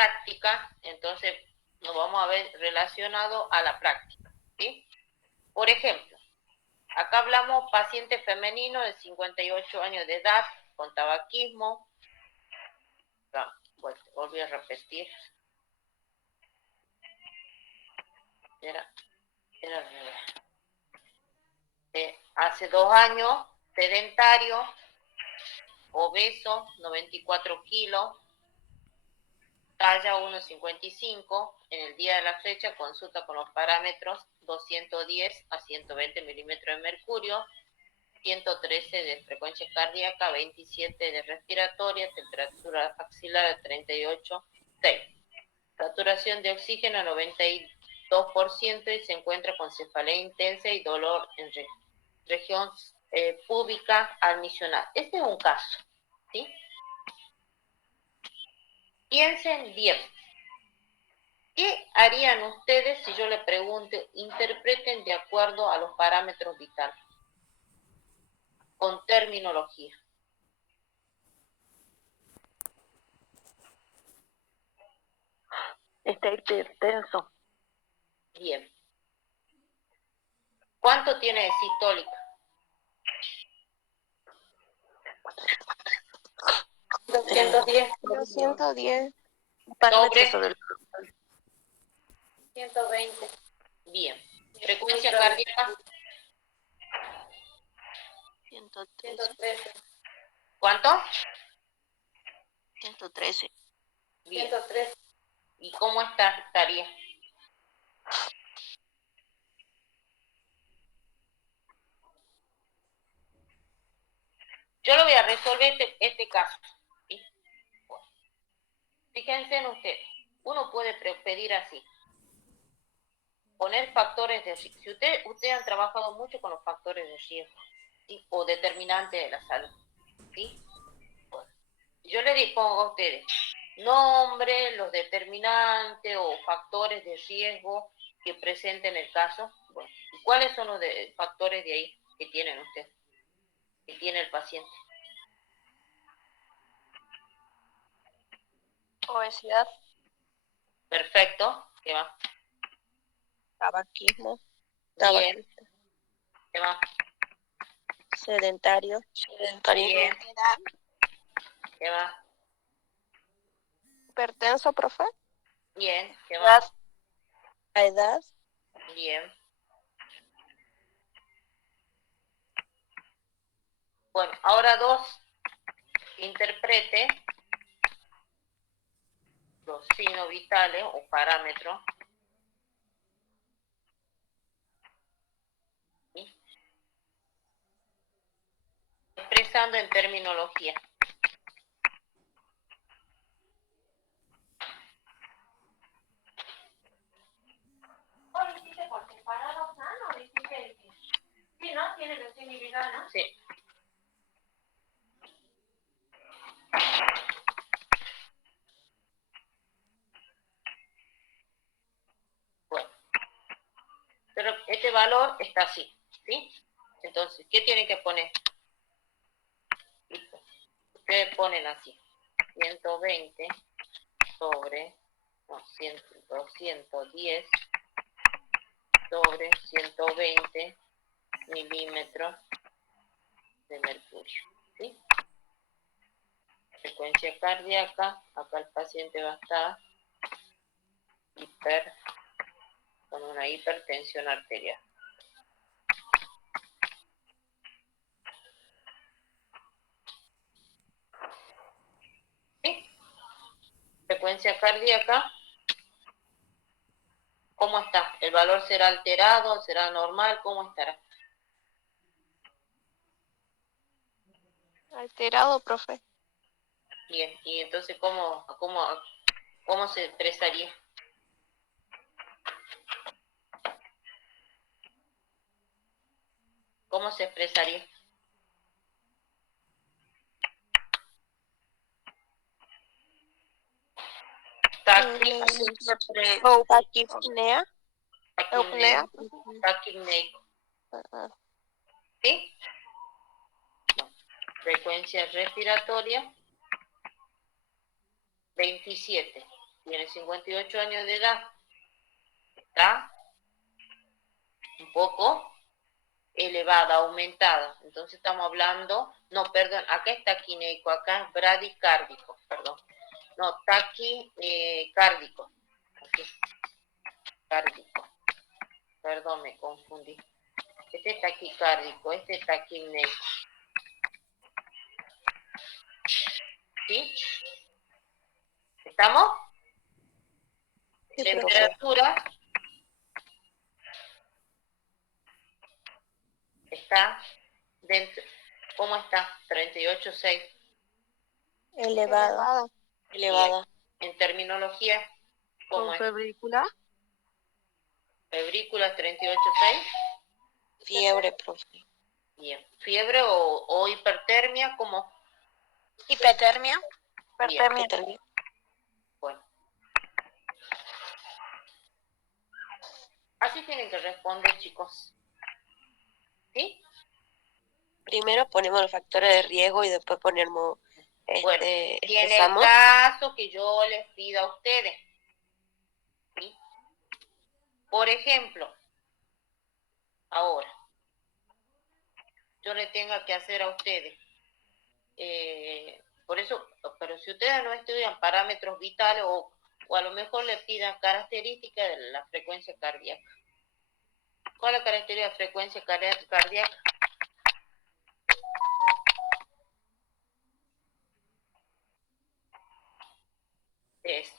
práctica, entonces nos vamos a ver relacionado a la práctica, ¿sí? Por ejemplo, acá hablamos paciente femenino de 58 años de edad, con tabaquismo. Bueno, volví a repetir. Hace 2 años, sedentario, obeso, 94 kilos, talla 1,55, en el día de la fecha consulta con los parámetros 210 a 120 milímetros de mercurio, 113 de frecuencia cardíaca, 27 de respiratoria, temperatura axilar de 38,6. Saturación de oxígeno 92% y se encuentra con cefalea intensa y dolor en región púbica admisional. Este es un caso, ¿sí? Piensen bien. ¿Qué harían ustedes si yo les pregunto, interpreten de acuerdo a los parámetros vitales? Con terminología. Está hipertenso. Bien. ¿Cuánto tiene de sistólica? 210. 210. Sobre 120. Bien. Frecuencia cardíaca. 113. ¿Cuánto? 113. Bien. 113. ¿Y cómo estaría? Yo lo voy a resolver este caso, ¿sí? Fíjense en ustedes. Uno puede pedir así. Poner factores de riesgo. Si ustedes han trabajado mucho con los factores de riesgo, ¿sí? O determinantes de la salud, ¿sí? Bueno, yo le pongo a ustedes nombre, los determinantes o factores de riesgo que presenten el caso. Bueno, ¿y cuáles son los factores de ahí que tienen ustedes? Que tiene el paciente. Obesidad. Perfecto. ¿Qué va? Tabaquismo. Bien. ¿Qué va? Sedentario. Bien. ¿Qué va? Hipertenso, profe. Bien. ¿Qué va? La edad. Bien. Bueno, ahora interprete los signos vitales o parámetros. ¿Sí? Expresando en terminología. ¿O lo hiciste por separado, ¿no? ¿O lo hiciste? Sí, ¿no? Tiene los signos individuales, ¿no? Sí. Bueno. Pero este valor está así, ¿sí? Entonces, ¿qué tienen que poner? Listo. Ustedes ponen así. 120 sobre 210 sobre 120 milímetros de mercurio, ¿sí? Frecuencia cardíaca, acá el paciente va a estar con una hipertensión arterial. ¿Sí? Frecuencia cardíaca, ¿cómo está? ¿El valor será alterado? ¿Será normal? ¿Cómo estará? Alterado, profe. Bien, y entonces, ¿cómo se expresaría? ¿Cómo se expresaría? Taquipnea. Taquipneico. ¿Sí? Frecuencia respiratoria 27. tiene 58 años de edad, está un poco elevada, aumentada. Entonces estamos hablando, no, perdón, acá es taquineico, acá es bradicárdico, perdón. No, taquicárdico. Aquí, cárdico. Perdón, me confundí. Este es taquicárdico, este es taquineico. ¿Sí? ¿Estamos? Sí, profe. Temperatura está dentro. ¿Cómo está? 38,6. Elevada. Elevada. En terminología, ¿cómo ¿Con es? febrícula? Febrícula 38,6. Fiebre, profe. Bien. Fiebre o hipertermia, ¿cómo? Hipertermia. Bien. Hipertermia. Bueno. Así tienen que responder, chicos. ¿Sí? Primero ponemos los factores de riesgo y después ponemos, Bueno, si en el expresamos. caso que yo les pida a ustedes, ¿sí? Por ejemplo, ahora, yo le tenga que hacer a ustedes, por eso, pero si ustedes no estudian parámetros vitales o a lo mejor le pidan características de la frecuencia cardíaca. ¿Cuál es la característica de frecuencia cardíaca? Es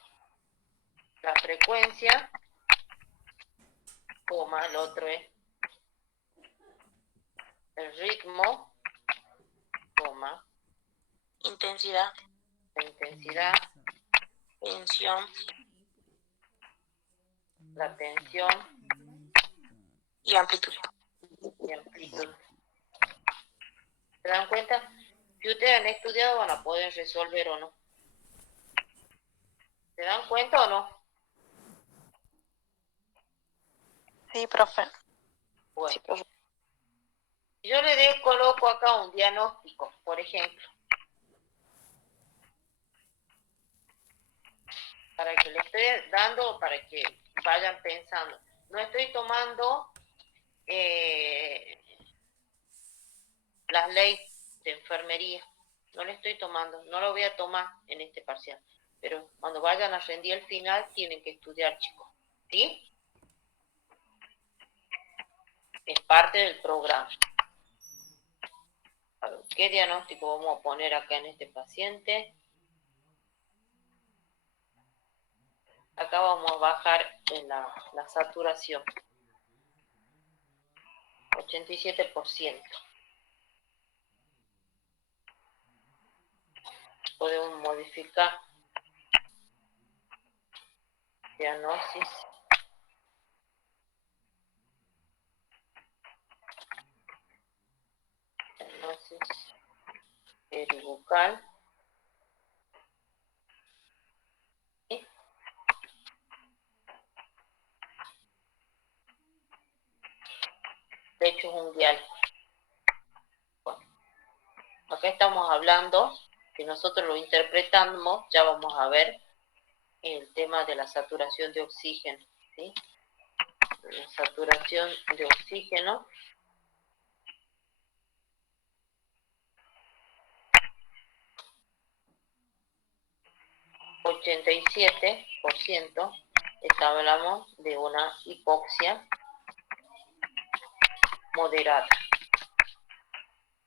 la frecuencia, coma, el otro es el ritmo, coma, Intensidad. la intensidad, Tensión. la tensión Y amplitud. y amplitud. ¿Se dan cuenta? Si ustedes han estudiado van a poder resolver o no. ¿Se dan cuenta o no? Sí, profe. Bueno, Sí, profe. yo le coloco acá un diagnóstico, por ejemplo, para que le estoy dando, para que vayan pensando. No estoy tomando las leyes de enfermería, no le estoy tomando, no lo voy a tomar en este parcial, pero cuando vayan a rendir el final tienen que estudiar, chicos, ¿sí? Es parte del programa. A ver, ¿qué diagnóstico vamos a poner acá en este paciente? Acá vamos a bajar en la saturación. 87%. Podemos modificar diagnosis. Diagnosis peribucal. ¿Sí? Lecho mundial. Bueno, acá estamos hablando, si nosotros lo interpretamos, ya vamos a ver el tema de la saturación de oxígeno. ¿Sí? La saturación de oxígeno. %, hablamos de una hipoxia moderada.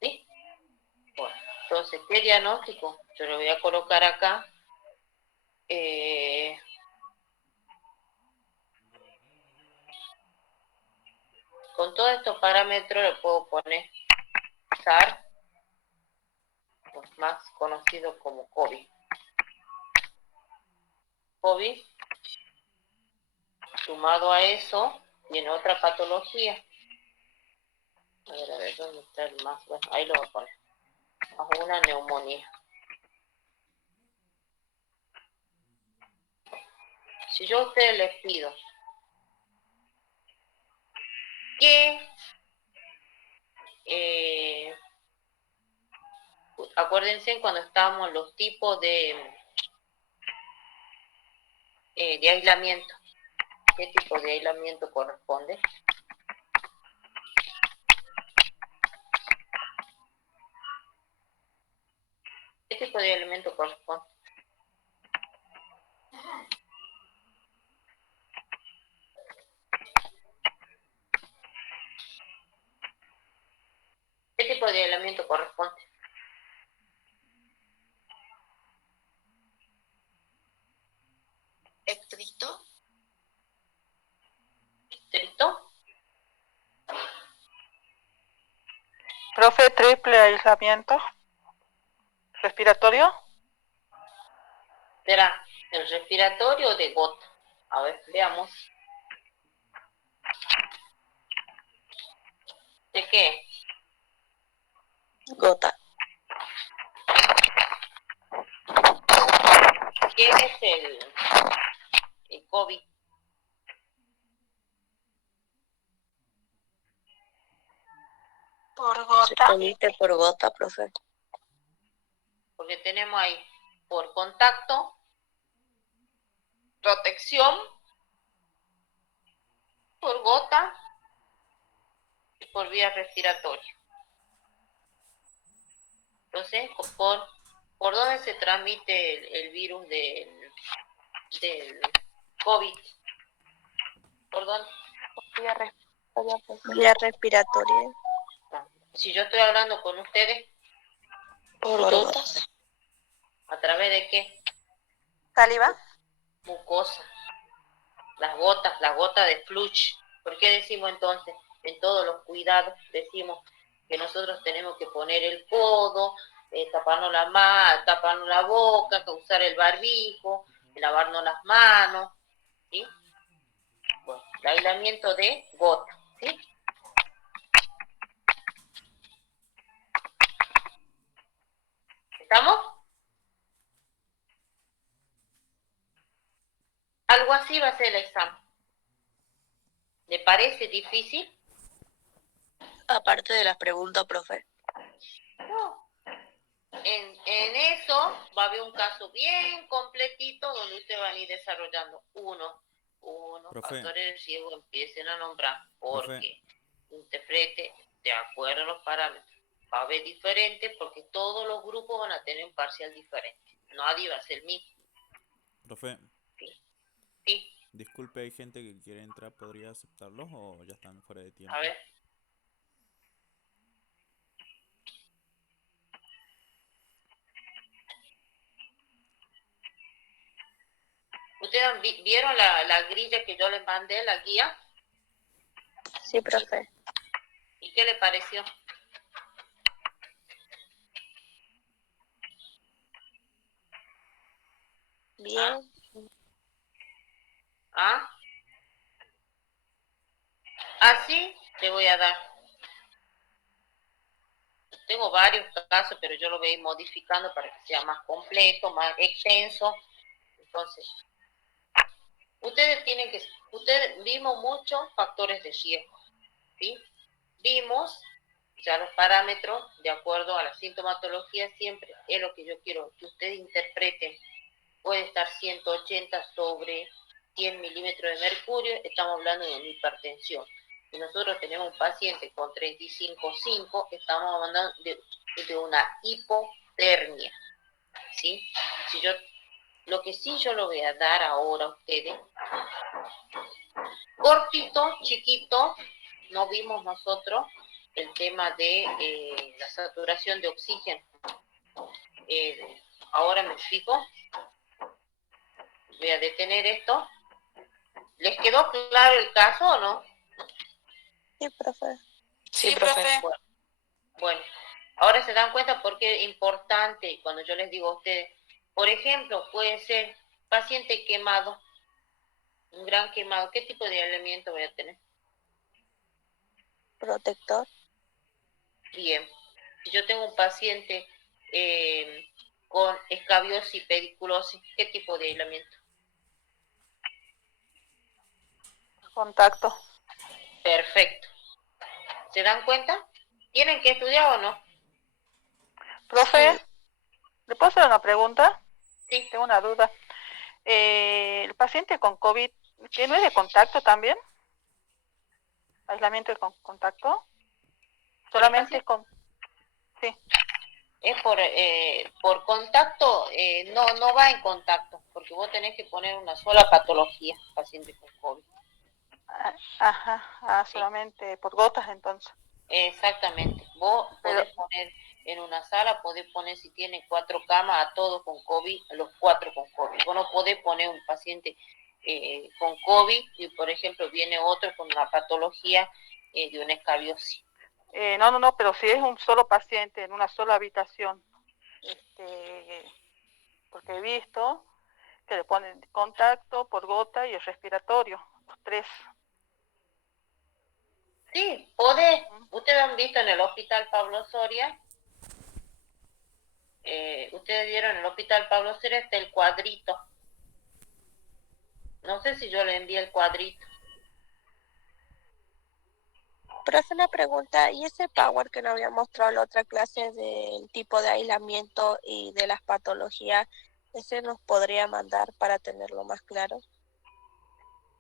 ¿Sí? Bueno, entonces, ¿qué diagnóstico? Yo lo voy a colocar acá. Con todos estos parámetros le puedo poner SARS, más conocido como COVID. COVID, sumado a eso, tiene otra patología. A ver, ¿dónde está el más? Bueno, ahí lo voy a poner. Más una neumonía. Si yo a ustedes les pido que acuérdense cuando estábamos los tipos de de aislamiento. ¿Qué tipo de aislamiento corresponde? ¿Qué tipo de aislamiento corresponde? ¿Qué tipo de aislamiento corresponde? Estricto. ¿Estricto? Profe, triple aislamiento. ¿Respiratorio? ¿Será el respiratorio o de gota? A ver, veamos. ¿De qué? Gota. ¿Qué es el COVID? Por Se gota. transmite por gota, profe. Porque tenemos ahí por contacto, protección, por gota y por vía respiratoria. Entonces, ¿por dónde se transmite el virus del COVID? ¿Por dónde? Vía respiratoria. Si yo estoy hablando con ustedes, Por gotas. ¿a través de qué? ¿Saliva? Mucosa. Las gotas de flush. ¿Por qué decimos entonces, en todos los cuidados, decimos que nosotros tenemos que poner el codo, taparnos taparnos la boca, usar el barbijo, lavarnos las manos, ¿sí? Bueno, el aislamiento de gota, ¿sí? ¿Estamos? Algo así va a ser el examen. ¿Le parece difícil? Aparte de las preguntas, profe. No. En eso va a haber un caso bien completito donde usted va a ir desarrollando uno, Profe. factores de riesgo, empiecen a nombrar, Profe. porque interprete de acuerdo a los parámetros. Va a haber diferente porque todos los grupos van a tener un parcial diferente. Nadie va a ser el mismo. Profe, ¿Sí? disculpe, hay gente que quiere entrar, ¿podría aceptarlos o ya están fuera de tiempo? A ver. ¿Ustedes vieron la grilla que yo les mandé, la guía? Sí, profe. ¿Y qué le pareció? Bien. ¿Ah? Así te voy a dar. Tengo varios casos, pero yo lo voy a ir modificando para que sea más completo, más extenso. Entonces, ustedes vimos muchos factores de riesgo, ¿sí? Vimos ya los parámetros de acuerdo a la sintomatología, siempre es lo que yo quiero que ustedes interpreten. Puede estar 180 sobre 100 milímetros de mercurio, estamos hablando de una hipertensión. Si nosotros tenemos un paciente con 35,5, estamos hablando de una hipotermia, ¿sí? Lo que sí yo lo voy a dar ahora a ustedes, cortito, chiquito, no vimos nosotros el tema de la saturación de oxígeno. Ahora me explico. Voy a detener esto. ¿Les quedó claro el caso o no? Sí, profe. Sí, profe. Bueno, ahora se dan cuenta por qué es importante cuando yo les digo a ustedes, por ejemplo, puede ser paciente quemado, un gran quemado. ¿Qué tipo de aislamiento voy a tener? Protector. Bien. Si yo tengo un paciente con escabiosis y pediculosis, ¿qué tipo de aislamiento? Contacto. Perfecto. ¿Se dan cuenta? ¿Tienen que estudiar o no? Profe, ¿le puedo hacer una pregunta? Sí. Tengo una duda. El paciente con COVID, ¿que no es de contacto también? ¿Aislamiento de contacto? Solamente paciente- con... Sí. Es por contacto, no va en contacto, porque vos tenés que poner una sola patología, paciente con COVID. Ajá, ¿Sí? solamente por gotas entonces. Exactamente. Vos Pero, podés poner en una sala, podés poner si tiene 4 camas a todos con COVID, a los 4 con COVID. Vos no podés poner un paciente con COVID y, por ejemplo, viene otro con una patología de una escabiosis. no, pero si es un solo paciente en una sola habitación, porque he visto que le ponen contacto por gota y el respiratorio, los tres. Sí, podés. Ustedes han visto en el hospital Pablo Soria, ustedes vieron en el hospital Pablo Soria está el cuadrito. No sé si yo le envié el cuadrito. Profe, una pregunta, ¿y ese Power que nos había mostrado en la otra clase del tipo de aislamiento y de las patologías, ese nos podría mandar para tenerlo más claro?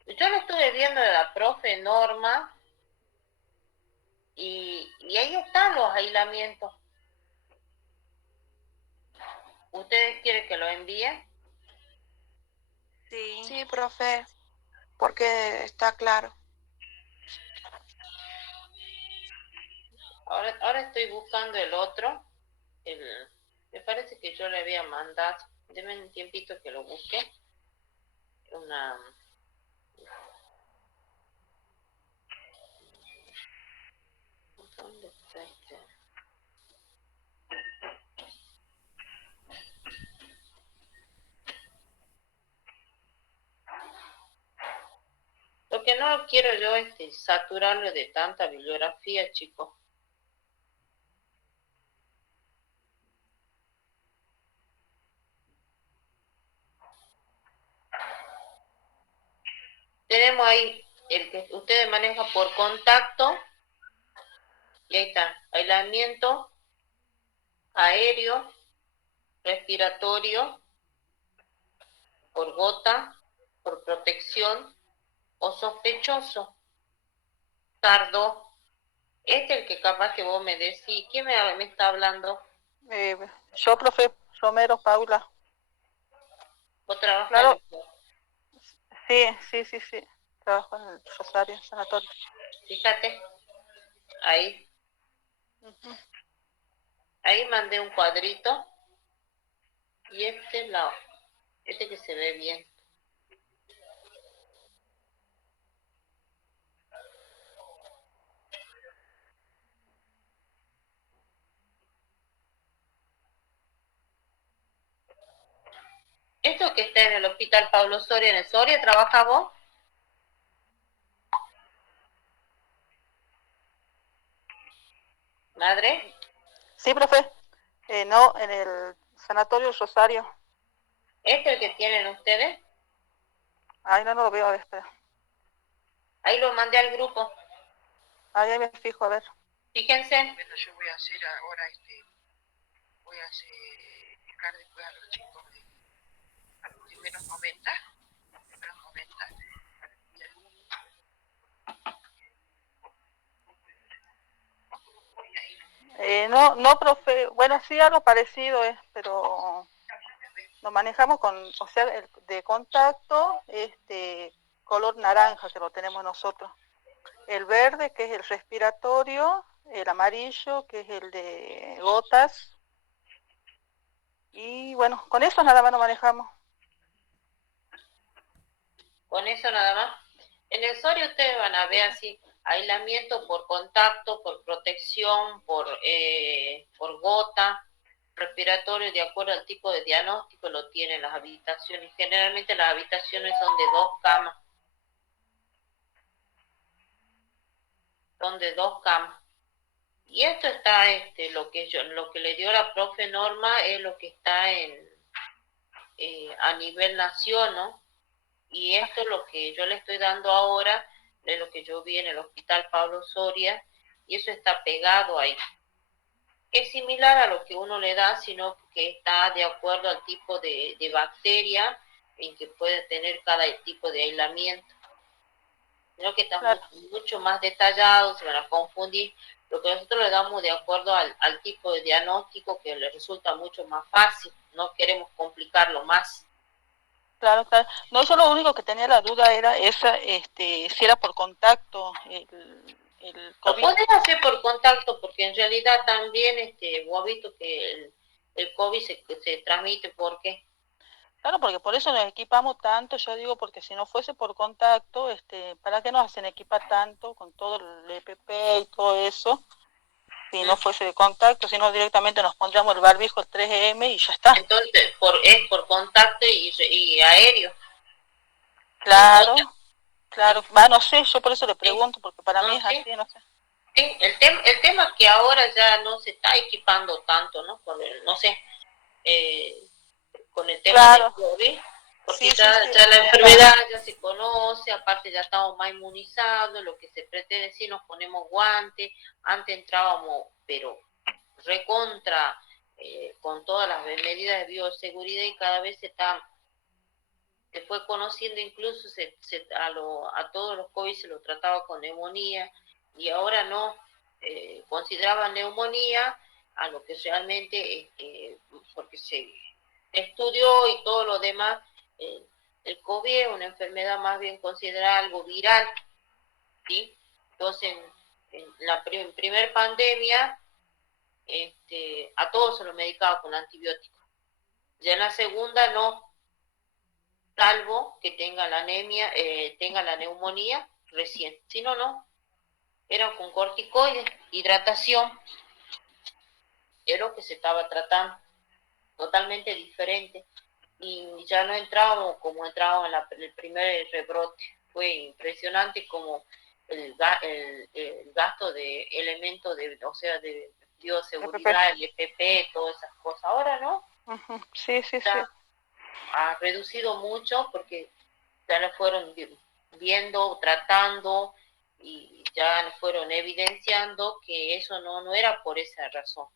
Yo lo estuve viendo de la profe Norma y ahí están los aislamientos. ¿Ustedes quieren que lo envíe? Sí, profe, porque está claro. Ahora estoy buscando el otro. Me parece que yo le había mandado. Deme un tiempito que lo busque. Una. ¿Dónde está este? Lo que no quiero yo es saturarlo de tanta bibliografía, chicos. Tenemos ahí el que ustedes manejan por contacto. Y ahí está. Aislamiento aéreo, respiratorio, por gota, por protección o sospechoso. Tardó. Este es el que capaz que vos me decís. ¿Quién me está hablando? Yo, profe Romero Paula. ¿Vos trabajás Claro, en sí. Trabajo en el Rosario, sanatorio. Fíjate, ahí. Ahí mandé un cuadrito. Y este que se ve bien. Esto que está en el hospital Pablo Soria, ¿en el Soria trabaja vos? ¿Madre? Sí, profe. No, en el sanatorio Rosario. ¿Este es el que tienen ustedes? Ay, no lo veo, a ver, espera. Ahí lo mandé al grupo. Ahí me fijo, a ver. Fíjense. Bueno, yo voy a hacer ahora, voy a explicar después a los chicos a los primeros 90. No, profe, bueno, sí, algo parecido es, pero lo manejamos con, o sea, de contacto, color naranja que lo tenemos nosotros. El verde, que es el respiratorio, el amarillo, que es el de gotas. Y bueno, con eso nada más lo manejamos. Con eso nada más. En el Soria ustedes van a ver así, aislamiento por contacto, por protección, por gota, respiratorio de acuerdo al tipo de diagnóstico lo tienen las habitaciones. Generalmente las habitaciones son de 2 camas. Son de 2 camas. Y esto está, lo que le dio la profe Norma es lo que está a nivel nación, ¿no? Y esto es lo que yo le estoy dando ahora, de lo que yo vi en el hospital Pablo Soria, y eso está pegado ahí. Es similar a lo que uno le da, sino que está de acuerdo al tipo de bacteria en que puede tener cada tipo de aislamiento, sino que está Claro. mucho más detallado, se van a confundir. Lo que nosotros le damos de acuerdo al tipo de diagnóstico que le resulta mucho más fácil, no queremos complicarlo más. Claro, claro. No, yo lo único que tenía la duda era esa, si era por contacto el Lo COVID. podés hacer por contacto, porque en realidad también vos has visto que el COVID se transmite porque Claro, porque por eso nos equipamos tanto, yo digo, porque si no fuese por contacto, ¿para qué nos hacen equipar tanto con todo el EPP y todo eso? Si no fuese de contacto, si no directamente nos pondríamos el barbijo, el 3M y ya está. entonces es por contacto y aéreo. Claro, Entonces, claro. sí, No sé, yo por eso le sí, pregunto, porque para mí no, es sí. así, no sé. Sí, el tema es que ahora ya no se está equipando tanto, ¿no? No sé, con el tema del Claro, COVID, sí, porque sí, sí. ya la enfermedad ya se conoce, aparte ya estamos más inmunizados, lo que se pretende decir, nos ponemos guantes, antes entrábamos, pero recontra, con todas las medidas de bioseguridad y cada vez se fue conociendo, incluso a todos los COVID se lo trataba con neumonía y ahora no, consideraban neumonía a lo que realmente, porque se estudió y todo lo demás, el COVID es una enfermedad más bien considerada algo viral, ¿sí? Entonces, en la primer pandemia, a todos se lo medicaba con antibióticos. Ya en la segunda no, salvo que tenga la anemia, tenga la neumonía recién. Si no, no. Era con corticoides, hidratación, es lo que se estaba tratando, totalmente diferente. Y ya no entrábamos como entrábamos en el primer rebrote. Fue impresionante como el gasto de elementos, o sea, de EPP. bioseguridad, el EPP, todas esas cosas. Ahora no, Sí, sí, sí. ya ha reducido mucho porque ya lo fueron viendo, tratando y ya fueron evidenciando que eso no era por esa razón.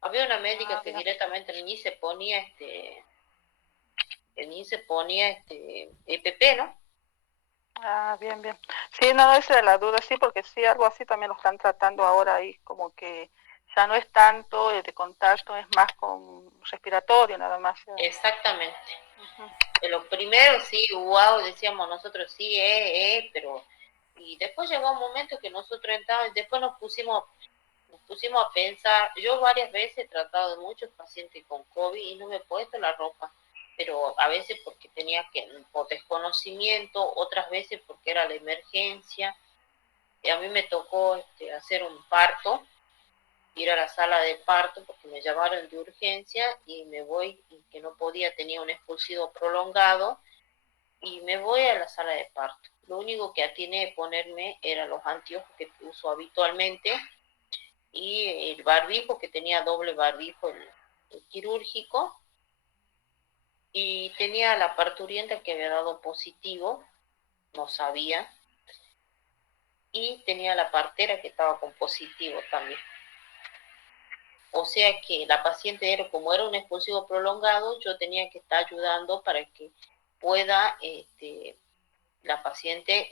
Había una médica que Bien. directamente ni se ponía EPP, ¿no? Bien, bien. Sí, no, esa era la duda, sí, porque sí, algo así también lo están tratando ahora ahí, como que ya no es tanto de contacto, es más con respiratorio nada más. Exactamente. Lo primero sí, wow, decíamos nosotros sí, pero y después llegó un momento que nosotros entramos, después nos pusimos a pensar, yo varias veces he tratado de muchos pacientes con COVID y no me he puesto la ropa, pero a veces porque tenía que, por desconocimiento, otras veces porque era la emergencia, y a mí me tocó hacer un parto, ir a la sala de parto porque me llamaron de urgencia y me voy, y que no podía, tenía un expulsivo prolongado, y me voy a la sala de parto. Lo único que atiné a ponerme eran los anteojos que uso habitualmente, y el barbijo, que tenía doble barbijo, el quirúrgico, y tenía la parturienta que había dado positivo, no sabía, y tenía la partera que estaba con positivo también. O sea que la paciente, como era un expulsivo prolongado, yo tenía que estar ayudando para que pueda la paciente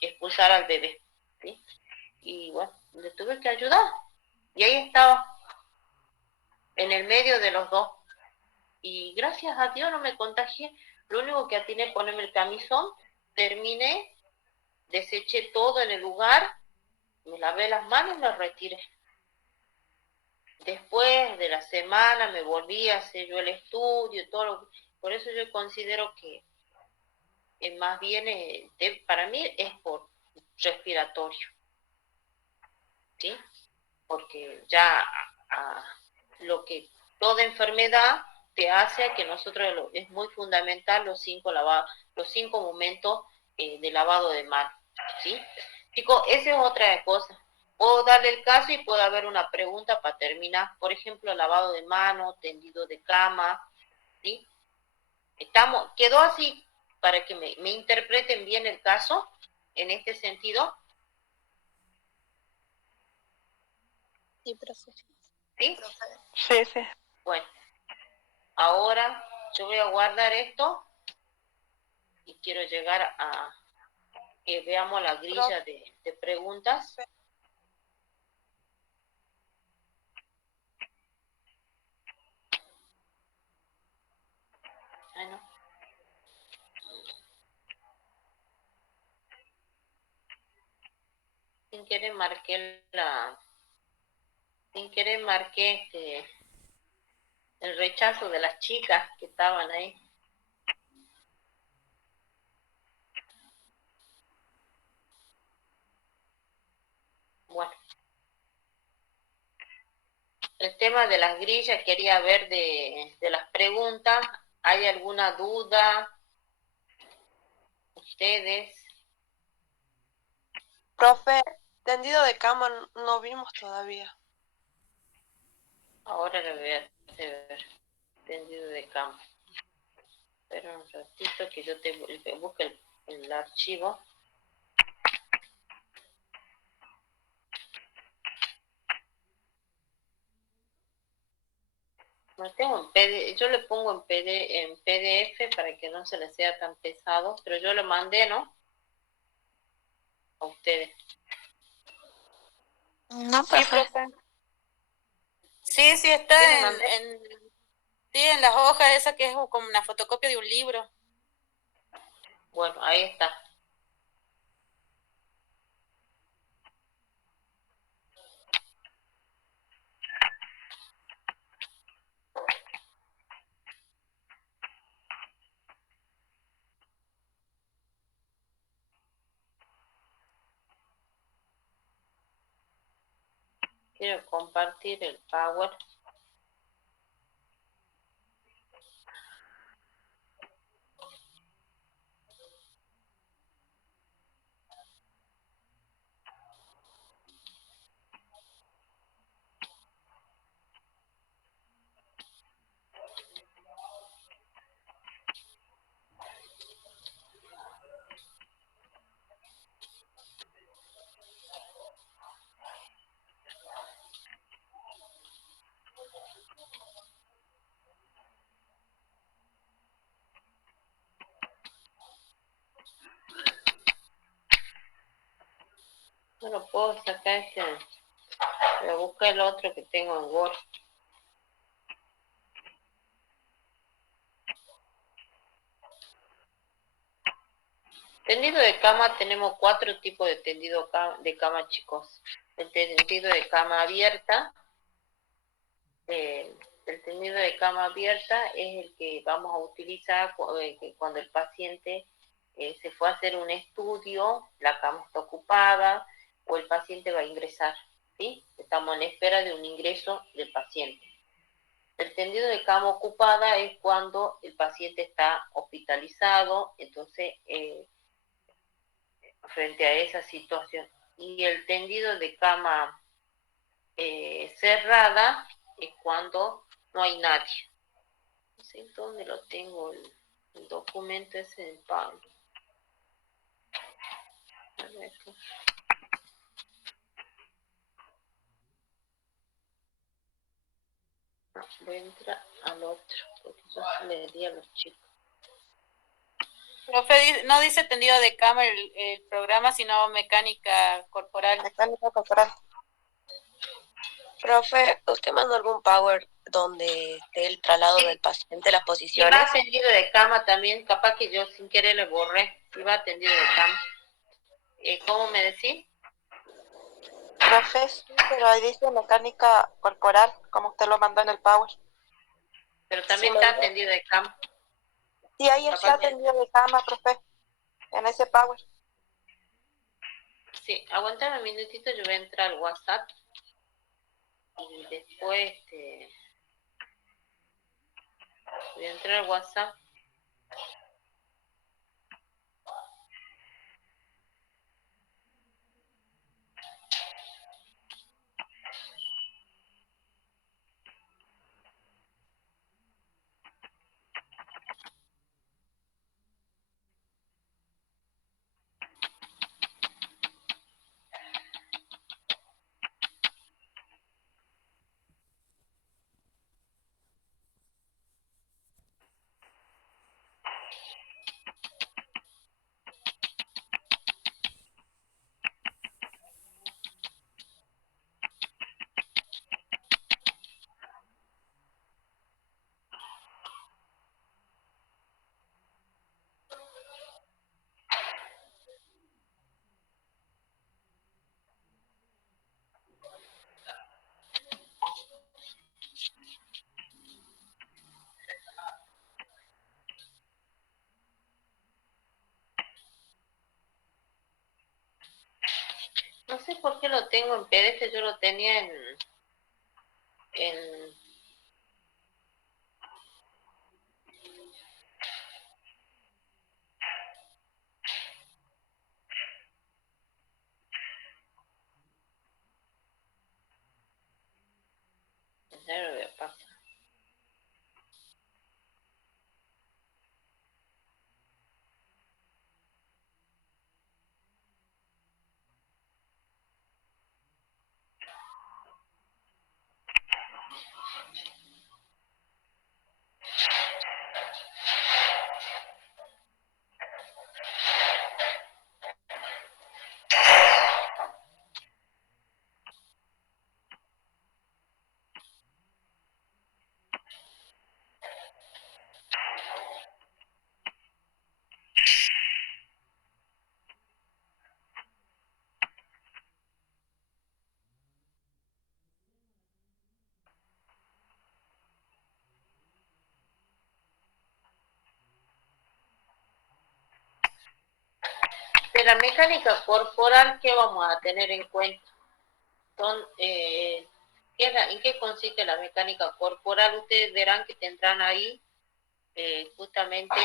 expulsar al bebé, ¿sí? Y bueno, le tuve que ayudar. Y ahí estaba, en el medio de los dos. Y gracias a Dios no me contagié. Lo único que atiné ponerme el camisón, terminé, deseché todo en el lugar, me lavé las manos y me retiré. Después de la semana me volví a hacer yo el estudio, por eso yo considero que más bien para mí es por respiratorio, ¿sí? Porque ya lo que toda enfermedad te hace que nosotros, es muy fundamental los 5 momentos de lavado de manos, ¿sí? Chicos, esa es otra cosa. Puedo darle el caso y puede haber una pregunta para terminar. Por ejemplo, lavado de manos, tendido de cama, ¿sí? Quedó así para que me interpreten bien el caso en este sentido, Sí, profe. ¿sí? Sí, sí. Bueno, ahora Yo voy a guardar esto y quiero llegar a que veamos la grilla de preguntas. Ay, no. Sin querer marqué el rechazo de las chicas que estaban ahí. Bueno, el tema de las grillas quería ver de las preguntas. ¿Hay alguna duda? Ustedes. Profe, tendido de cama no vimos todavía. Ahora le voy a hacer tendido de cama. Espera un ratito que yo te busque el archivo. No tengo en PDF, yo le pongo en PDF para que no se le sea tan pesado, pero yo lo mandé, ¿no? A ustedes. No, Sí, profe. profe. Sí, ¿Qué está le mandé? sí, en las hojas esa que es como una fotocopia de un libro. Bueno, ahí está. Quiero compartir el Power. No lo puedo sacar voy a buscar el otro que tengo en Word. Tendido de cama, tenemos 4 tipos de tendido de cama, chicos. El tendido de cama abierta. El tendido de cama abierta es el que vamos a utilizar cuando el paciente se fue a hacer un estudio, la cama está ocupada o el paciente va a ingresar, ¿sí? Estamos en espera de un ingreso del paciente. El tendido de cama ocupada es cuando el paciente está hospitalizado, entonces frente a esa situación. Y el tendido de cama cerrada es cuando no hay nadie. No sé dónde lo tengo el documento ese de Pablo. A ver, no, voy a entrar al otro, porque yo se le di a los chicos. Profe, no dice tendido de cama el programa, sino mecánica corporal. Mecánica corporal. Profe, ¿usted mandó algún Power donde esté el traslado Sí. del paciente, las Si posiciones? va tendido de cama también, capaz que yo sin querer le borré. Si va tendido de cama. ¿Cómo me decís? Profe, sí, pero ahí dice mecánica corporal, como usted lo mandó en el Power. Pero Sí, también está mandó. tendido de cama. Sí, ahí Capaz está que- tendido de cama, profe, en ese Power. Sí, aguantame un minutito, yo voy a entrar al WhatsApp. Y después voy a entrar al WhatsApp. No sé por qué lo tengo en PDF, yo lo tenía en ya lo voy a pasar. De la mecánica corporal, ¿qué vamos a tener en cuenta? Son, ¿en qué consiste la mecánica corporal? Ustedes verán que tendrán ahí justamente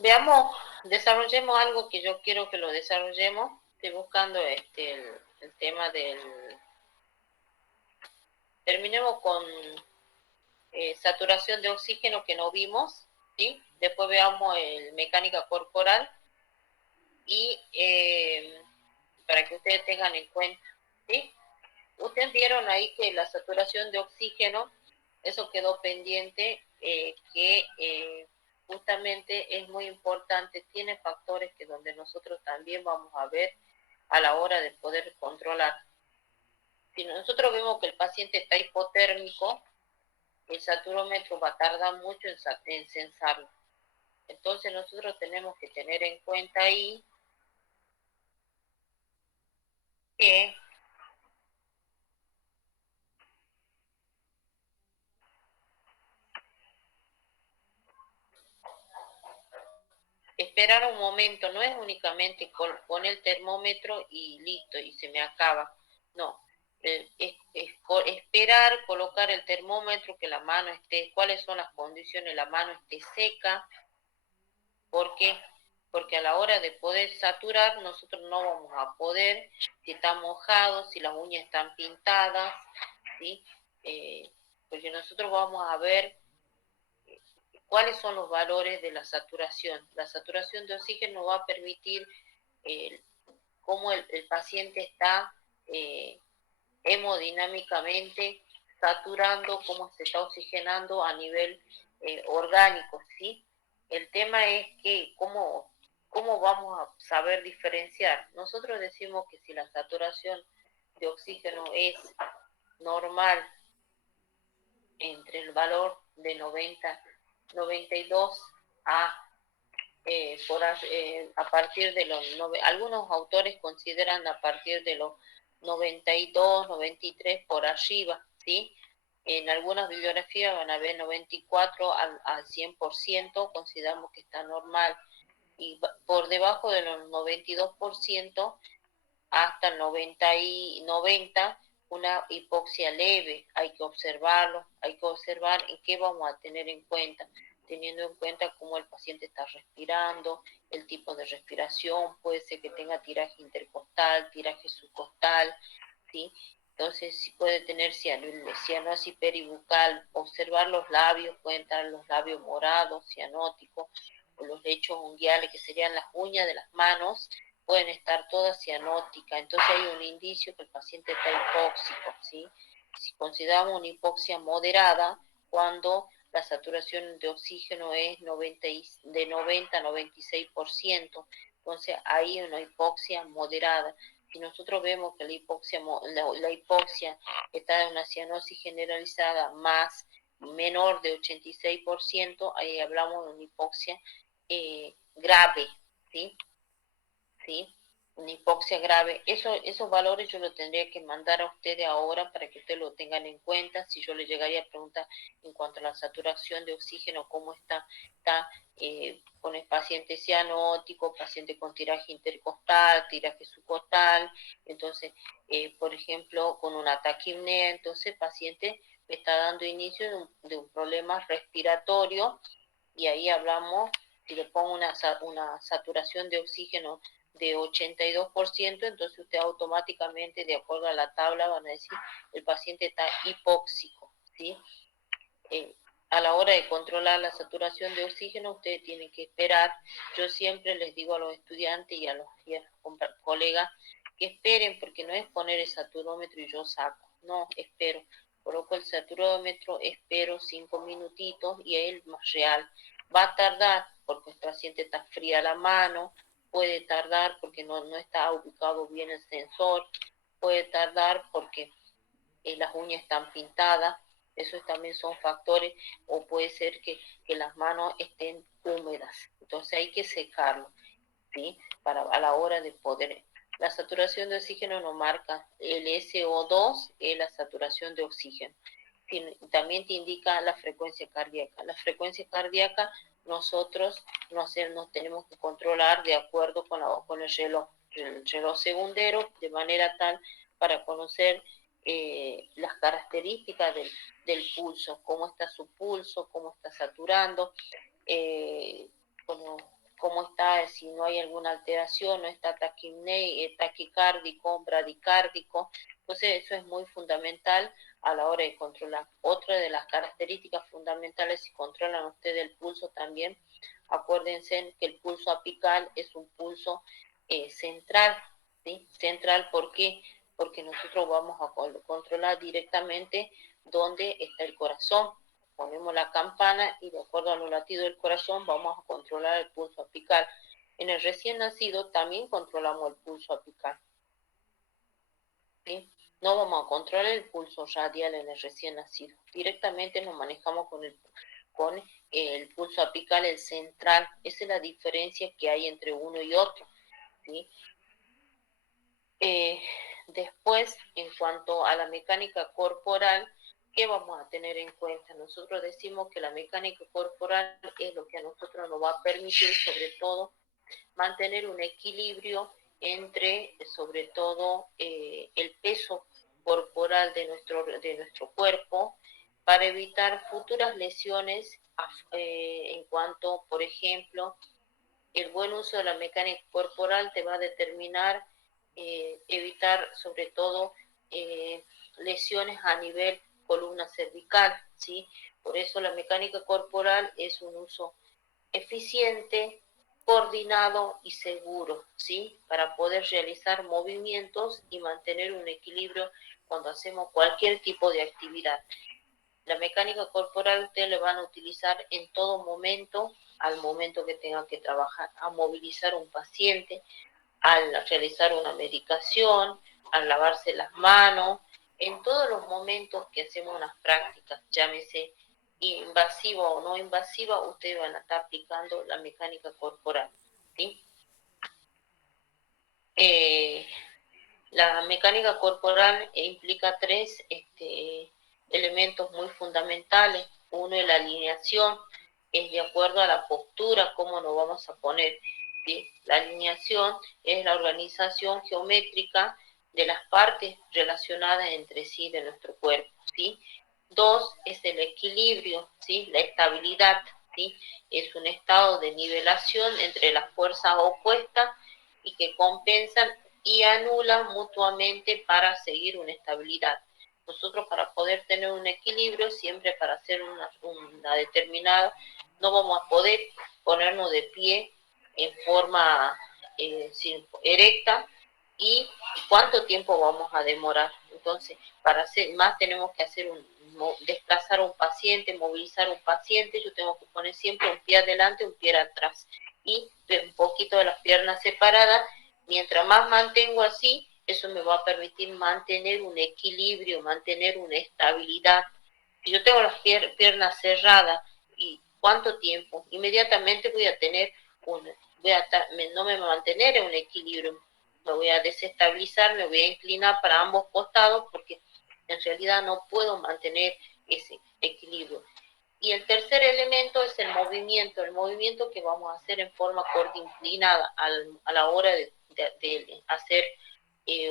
Veamos, desarrollemos algo que yo quiero que lo desarrollemos. Estoy buscando el tema del... Terminemos con saturación de oxígeno que no vimos, ¿sí? Después veamos el mecánica corporal y para que ustedes tengan en cuenta, ¿sí? Ustedes vieron ahí que la saturación de oxígeno, eso quedó pendiente, que justamente es muy importante, tiene factores que donde nosotros también vamos a ver a la hora de poder controlar. Si nosotros vemos que el paciente está hipotérmico, el saturómetro va a tardar mucho en censarlo. Entonces nosotros tenemos que tener en cuenta ahí que esperar un momento, no es únicamente con el termómetro y listo, y se me acaba. No, esperar, colocar el termómetro, que la mano esté, cuáles son las condiciones, la mano esté seca, porque a la hora de poder saturar, nosotros no vamos a poder, si está mojado, si las uñas están pintadas, ¿sí? Porque nosotros vamos a ver cuáles son los valores de la saturación. La saturación de oxígeno va a permitir cómo el paciente está hemodinámicamente saturando, cómo se está oxigenando a nivel orgánico, ¿sí? El tema es que cómo vamos a saber diferenciar. Nosotros decimos que si la saturación de oxígeno es normal entre el valor de 92 a a partir de los... Algunos autores consideran a partir de los 92, 93 por arriba, ¿sí? En algunas bibliografías van a ver 94 al 100%, consideramos que está normal. Y por debajo de los 92% hasta el 90, una hipoxia leve. Hay que observarlo, hay que observar en qué vamos a tener en cuenta, teniendo en cuenta cómo el paciente está respirando, el tipo de respiración, puede ser que tenga tiraje intercostal, tiraje subcostal, ¿sí? Entonces, si puede tener cianosis peribucal, observar los labios, pueden estar los labios morados, cianóticos, o los lechos unguiales, que serían las uñas de las manos, pueden estar todas cianóticas. Entonces hay un indicio que el paciente está hipóxico, ¿sí? Si consideramos una hipoxia moderada, cuando la saturación de oxígeno es de 90 a 96%, entonces hay una hipoxia moderada. Si nosotros vemos que la hipoxia está en una cianosis generalizada menor de 86%, ahí hablamos de una hipoxia grave, ¿sí? ¿Sí? Una hipoxia grave. Esos valores yo los tendría que mandar a ustedes ahora para que ustedes lo tengan en cuenta. Si yo les llegaría a preguntar en cuanto a la saturación de oxígeno, cómo está con el paciente cianótico, paciente con tiraje intercostal, tiraje subcostal, entonces, por ejemplo, con una taquipnea, entonces el paciente me está dando inicio de un problema respiratorio, y ahí hablamos, si le pongo una saturación de oxígeno de 82%, entonces usted automáticamente, de acuerdo a la tabla, van a decir, el paciente está hipóxico, ¿sí? A la hora de controlar la saturación de oxígeno, ustedes tienen que esperar. Yo siempre les digo a los estudiantes y a los colegas que esperen, porque no es poner el saturómetro y yo saco, no, espero. Coloco el saturómetro, espero 5 minutitos y es el más real. Va a tardar porque el paciente está fría la mano, puede tardar porque no está ubicado bien el sensor, puede tardar porque las uñas están pintadas, esos también son factores, o puede ser que las manos estén húmedas, entonces hay que secarlo, ¿sí? A la hora de poder... La saturación de oxígeno nos marca el SO2, es la saturación de oxígeno. También te indica la frecuencia cardíaca. La frecuencia cardíaca nosotros nos tenemos que controlar de acuerdo con el reloj segundero, de manera tal para conocer las características del pulso, cómo está su pulso, cómo está saturando, cómo está, si no hay alguna alteración, no está taquicárdico, bradicárdico. Entonces eso es muy fundamental a la hora de controlar. Otra de las características fundamentales, si controlan ustedes el pulso también, acuérdense que el pulso apical es un pulso central, ¿sí? Central, ¿por qué? Porque nosotros vamos a controlar directamente dónde está el corazón. Ponemos la campana y de acuerdo a los latidos del corazón vamos a controlar el pulso apical. En el recién nacido también controlamos el pulso apical, ¿sí? No vamos a controlar el pulso radial en el recién nacido. Directamente nos manejamos con el pulso apical, el central. Esa es la diferencia que hay entre uno y otro, ¿sí? Después, en cuanto a la mecánica corporal, ¿qué vamos a tener en cuenta? Nosotros decimos que la mecánica corporal es lo que a nosotros nos va a permitir, sobre todo, mantener un equilibrio entre, sobre todo, el peso corporal de nuestro cuerpo, para evitar futuras lesiones en cuanto, por ejemplo, el buen uso de la mecánica corporal te va a determinar evitar sobre todo lesiones a nivel columna cervical, ¿sí? Por eso la mecánica corporal es un uso eficiente, coordinado y seguro, ¿sí? Para poder realizar movimientos y mantener un equilibrio cuando hacemos cualquier tipo de actividad. La mecánica corporal ustedes la van a utilizar en todo momento, al momento que tengan que trabajar, a movilizar un paciente, al realizar una medicación, al lavarse las manos, en todos los momentos que hacemos unas prácticas, llámese invasiva o no invasiva, ustedes van a estar aplicando la mecánica corporal, ¿sí? La mecánica corporal implica tres elementos muy fundamentales. Uno es la alineación, es de acuerdo a la postura, cómo nos vamos a poner, ¿sí? La alineación es la organización geométrica de las partes relacionadas entre sí de nuestro cuerpo, ¿sí? Dos, es el equilibrio, ¿sí? La estabilidad, ¿sí? Es un estado de nivelación entre las fuerzas opuestas y que compensan y anulan mutuamente para seguir una estabilidad. Nosotros, para poder tener un equilibrio, siempre para hacer una determinada, no vamos a poder ponernos de pie en forma erecta, y cuánto tiempo vamos a demorar. Entonces, para hacer más tenemos que hacer desplazar a un paciente, movilizar a un paciente. Yo tengo que poner siempre un pie adelante, un pie atrás y un poquito de las piernas separadas. Mientras más mantengo así, eso me va a permitir mantener un equilibrio, mantener una estabilidad. Si yo tengo las piernas cerradas, ¿y cuánto tiempo? Inmediatamente voy a tener no me va a mantener en un equilibrio, me voy a desestabilizar, me voy a inclinar para ambos costados, porque en realidad no puedo mantener ese equilibrio. Y el tercer elemento es el movimiento que vamos a hacer en forma coordinada a la hora de hacer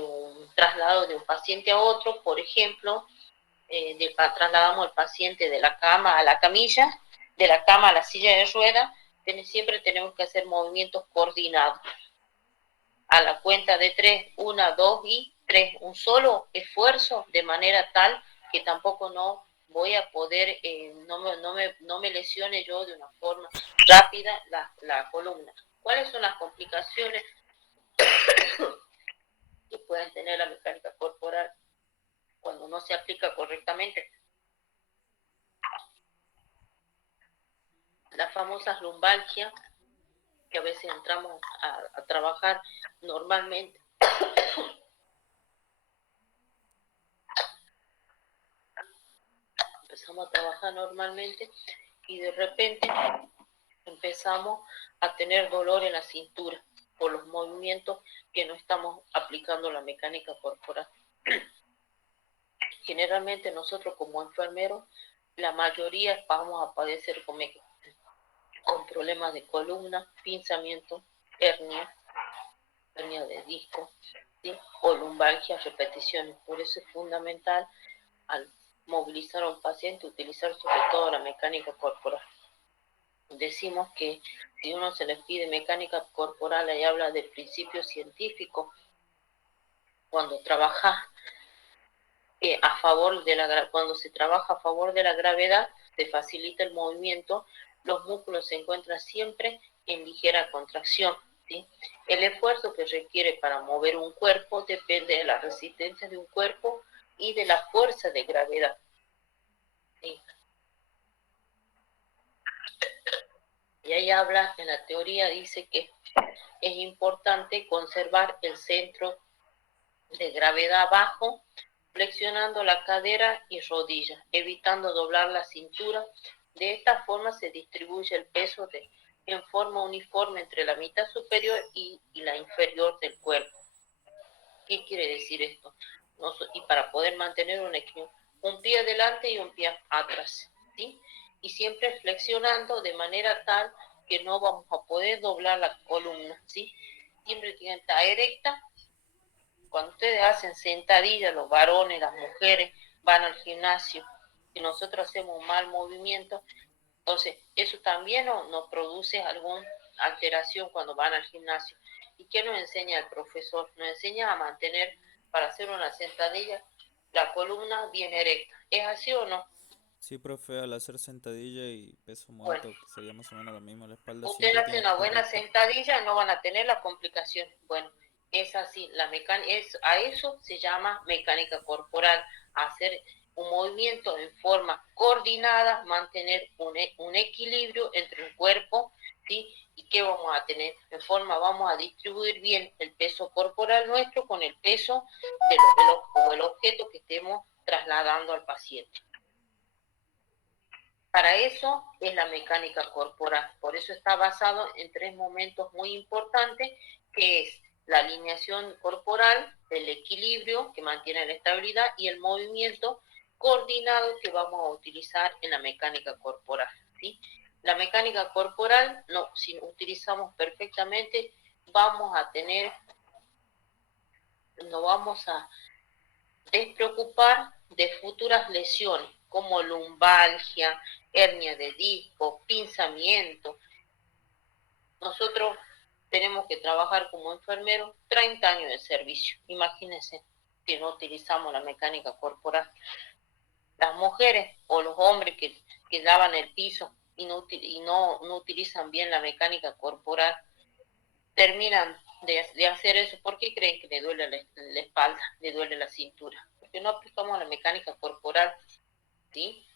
un traslado de un paciente a otro. Por ejemplo, trasladamos al paciente de la cama a la camilla, de la cama a la silla de ruedas. Siempre tenemos que hacer movimientos coordinados. A la cuenta de 3, 1, 2 y 3, un solo esfuerzo, de manera tal que tampoco no voy a poder, no me lesione yo de una forma rápida la columna. ¿Cuáles son las complicaciones que pueden tener la mecánica corporal cuando no se aplica correctamente? Las famosas lumbalgias, que a veces entramos a trabajar normalmente. Empezamos a trabajar normalmente y de repente empezamos a tener dolor en la cintura por los movimientos que no estamos aplicando la mecánica corporal. Generalmente nosotros como enfermeros, la mayoría vamos a padecer con problemas de columna, pinzamiento, hernia de disco, ¿sí? O lumbalgia, repeticiones. Por eso es fundamental, al movilizar a un paciente, utilizar sobre todo la mecánica corporal. decimos que si uno se les pide mecánica corporal, ahí habla de principios científicos, cuando trabaja cuando se trabaja a favor de la gravedad, se facilita el movimiento, los músculos se encuentran siempre en ligera contracción, ¿sí? El esfuerzo que requiere para mover un cuerpo depende de la resistencia de un cuerpo y de la fuerza de gravedad, ¿sí? Y ahí habla, en la teoría dice que es importante conservar el centro de gravedad bajo, flexionando la cadera y rodilla, evitando doblar la cintura. De esta forma se distribuye el peso en forma uniforme entre la mitad superior y la inferior del cuerpo. ¿Qué quiere decir esto? Y para poder mantener un equilibrio, un pie adelante y un pie atrás, ¿sí? Y siempre flexionando de manera tal que no vamos a poder doblar la columna, ¿sí? Siempre tiene que estar erecta. Cuando ustedes hacen sentadillas, los varones, las mujeres, van al gimnasio, y nosotros hacemos un mal movimiento, entonces eso también nos produce alguna alteración cuando van al gimnasio. ¿Y qué nos enseña el profesor? Nos enseña a mantener, para hacer una sentadilla, la columna bien erecta. ¿Es así o no? Sí, profe, al hacer sentadilla y peso Bueno, muerto, que sería más o menos lo mismo, la espalda ustedes siempre hacen tiene que una estar buena recta. sentadilla, no van a tener la complicación. Bueno, es así, a eso se llama mecánica corporal, hacer un movimiento en forma coordinada, mantener un equilibrio entre el cuerpo, ¿sí? ¿Y qué vamos a tener? Vamos a distribuir bien el peso corporal nuestro con el peso o el objeto que estemos trasladando al paciente. Para eso es la mecánica corporal. Por eso está basado en 3 momentos muy importantes, que es la alineación corporal, el equilibrio que mantiene la estabilidad y el movimiento coordinado que vamos a utilizar en la mecánica corporal, ¿sí? La mecánica corporal, si utilizamos perfectamente, nos vamos a despreocupar de futuras lesiones como lumbalgia, hernia de disco, pinzamiento. Nosotros tenemos que trabajar como enfermeros 30 años de servicio. Imagínense que no utilizamos la mecánica corporal. Las mujeres o los hombres que lavan el piso y no utilizan bien la mecánica corporal, terminan de hacer eso. ¿Por qué creen que le duele la espalda, le duele la cintura? Porque no aplicamos la mecánica corporal, ¿sí?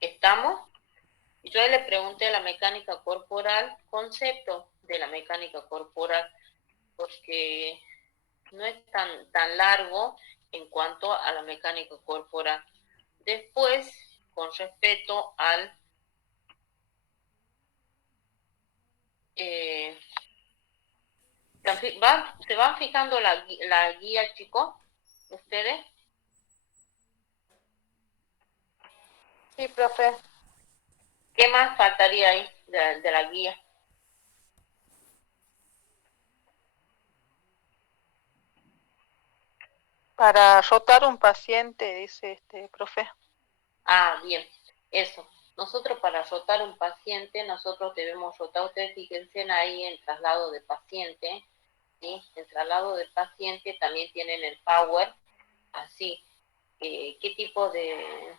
¿Estamos? Yo le pregunté a la mecánica corporal, concepto de la mecánica corporal, porque no es tan largo en cuanto a la mecánica corporal. Después, con respecto al ¿se van fijando la guía, chicos? ¿Ustedes? Sí, profe. ¿Qué más faltaría ahí de la guía? Para rotar un paciente, dice profe. Ah, bien, eso. Nosotros para rotar un paciente, nosotros debemos rotar, ustedes fíjense ahí en traslado de paciente, ¿sí? El traslado de paciente también tienen el power, así. ¿Qué tipo de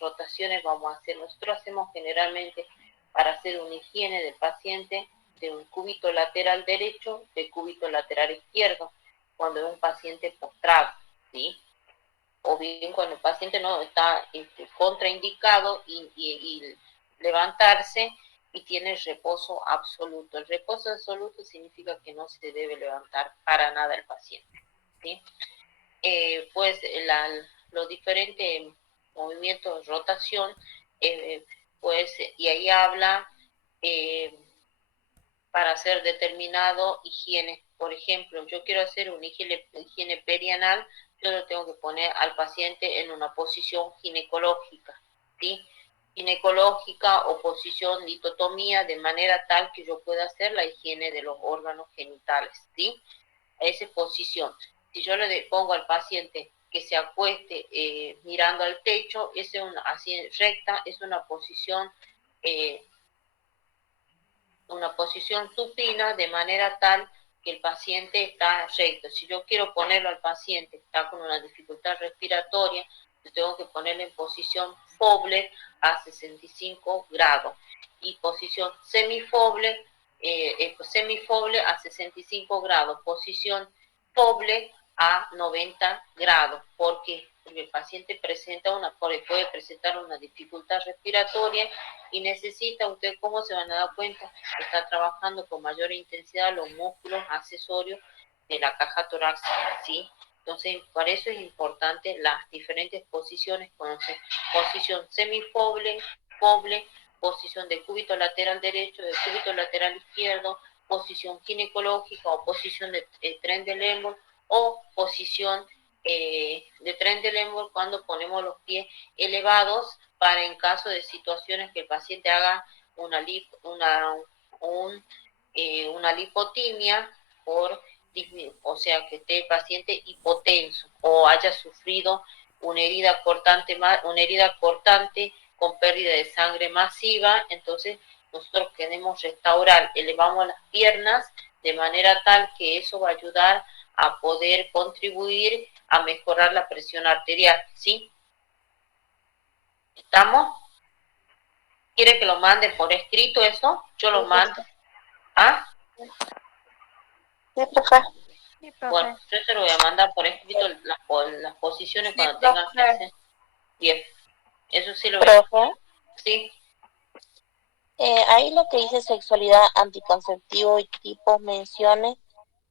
rotaciones vamos a hacer? Nosotros hacemos generalmente para hacer una higiene del paciente de un cúbito lateral derecho, de cúbito lateral izquierdo, cuando es un paciente postrado, ¿sí? O bien cuando el paciente no está contraindicado y levantarse y tiene reposo absoluto. El reposo absoluto significa que no se debe levantar para nada el paciente, ¿sí? Pues los diferentes movimientos de rotación, pues, y ahí habla para hacer determinado higiene. Por ejemplo, yo quiero hacer una higiene perianal, yo lo tengo que poner al paciente en una posición ginecológica, ¿sí? Ginecológica o posición litotomía, de manera tal que yo pueda hacer la higiene de los órganos genitales, ¿sí? A esa posición. Si yo le pongo al paciente que se acueste mirando al techo, así recta, es una posición supina, de manera tal que el paciente está recto. Si yo quiero ponerlo al paciente que está con una dificultad respiratoria, yo tengo que ponerlo en posición Fowler a 65 grados y posición semifowler a 65 grados, posición Fowler a 90 grados. ¿Por qué? Porque el paciente puede presentar una dificultad respiratoria y necesita, ustedes cómo se van a dar cuenta, está trabajando con mayor intensidad los músculos accesorios de la caja torácica, ¿sí? Entonces, para eso es importante las diferentes posiciones, conocer posición semifoble, posición de cúbito lateral derecho, de cúbito lateral izquierdo, posición ginecológica o posición de Trendelenburg o posición de Trendelenburg cuando ponemos los pies elevados para en caso de situaciones que el paciente haga una lipotimia o sea que esté el paciente hipotenso o haya sufrido una herida cortante con pérdida de sangre masiva. Entonces nosotros queremos restaurar, elevamos las piernas de manera tal que eso va a ayudar a poder contribuir a mejorar la presión arterial, ¿sí? ¿Estamos? ¿Quiere que lo mande por escrito eso? Yo lo mando. ¿Ah? Sí, profe. Sí, profe. Bueno, yo se lo voy a mandar por escrito las posiciones cuando tengan que hacer. Bien, eso sí lo voy a... Profe, Sí, ahí lo que dice sexualidad, anticonceptivo y tipos, menciones,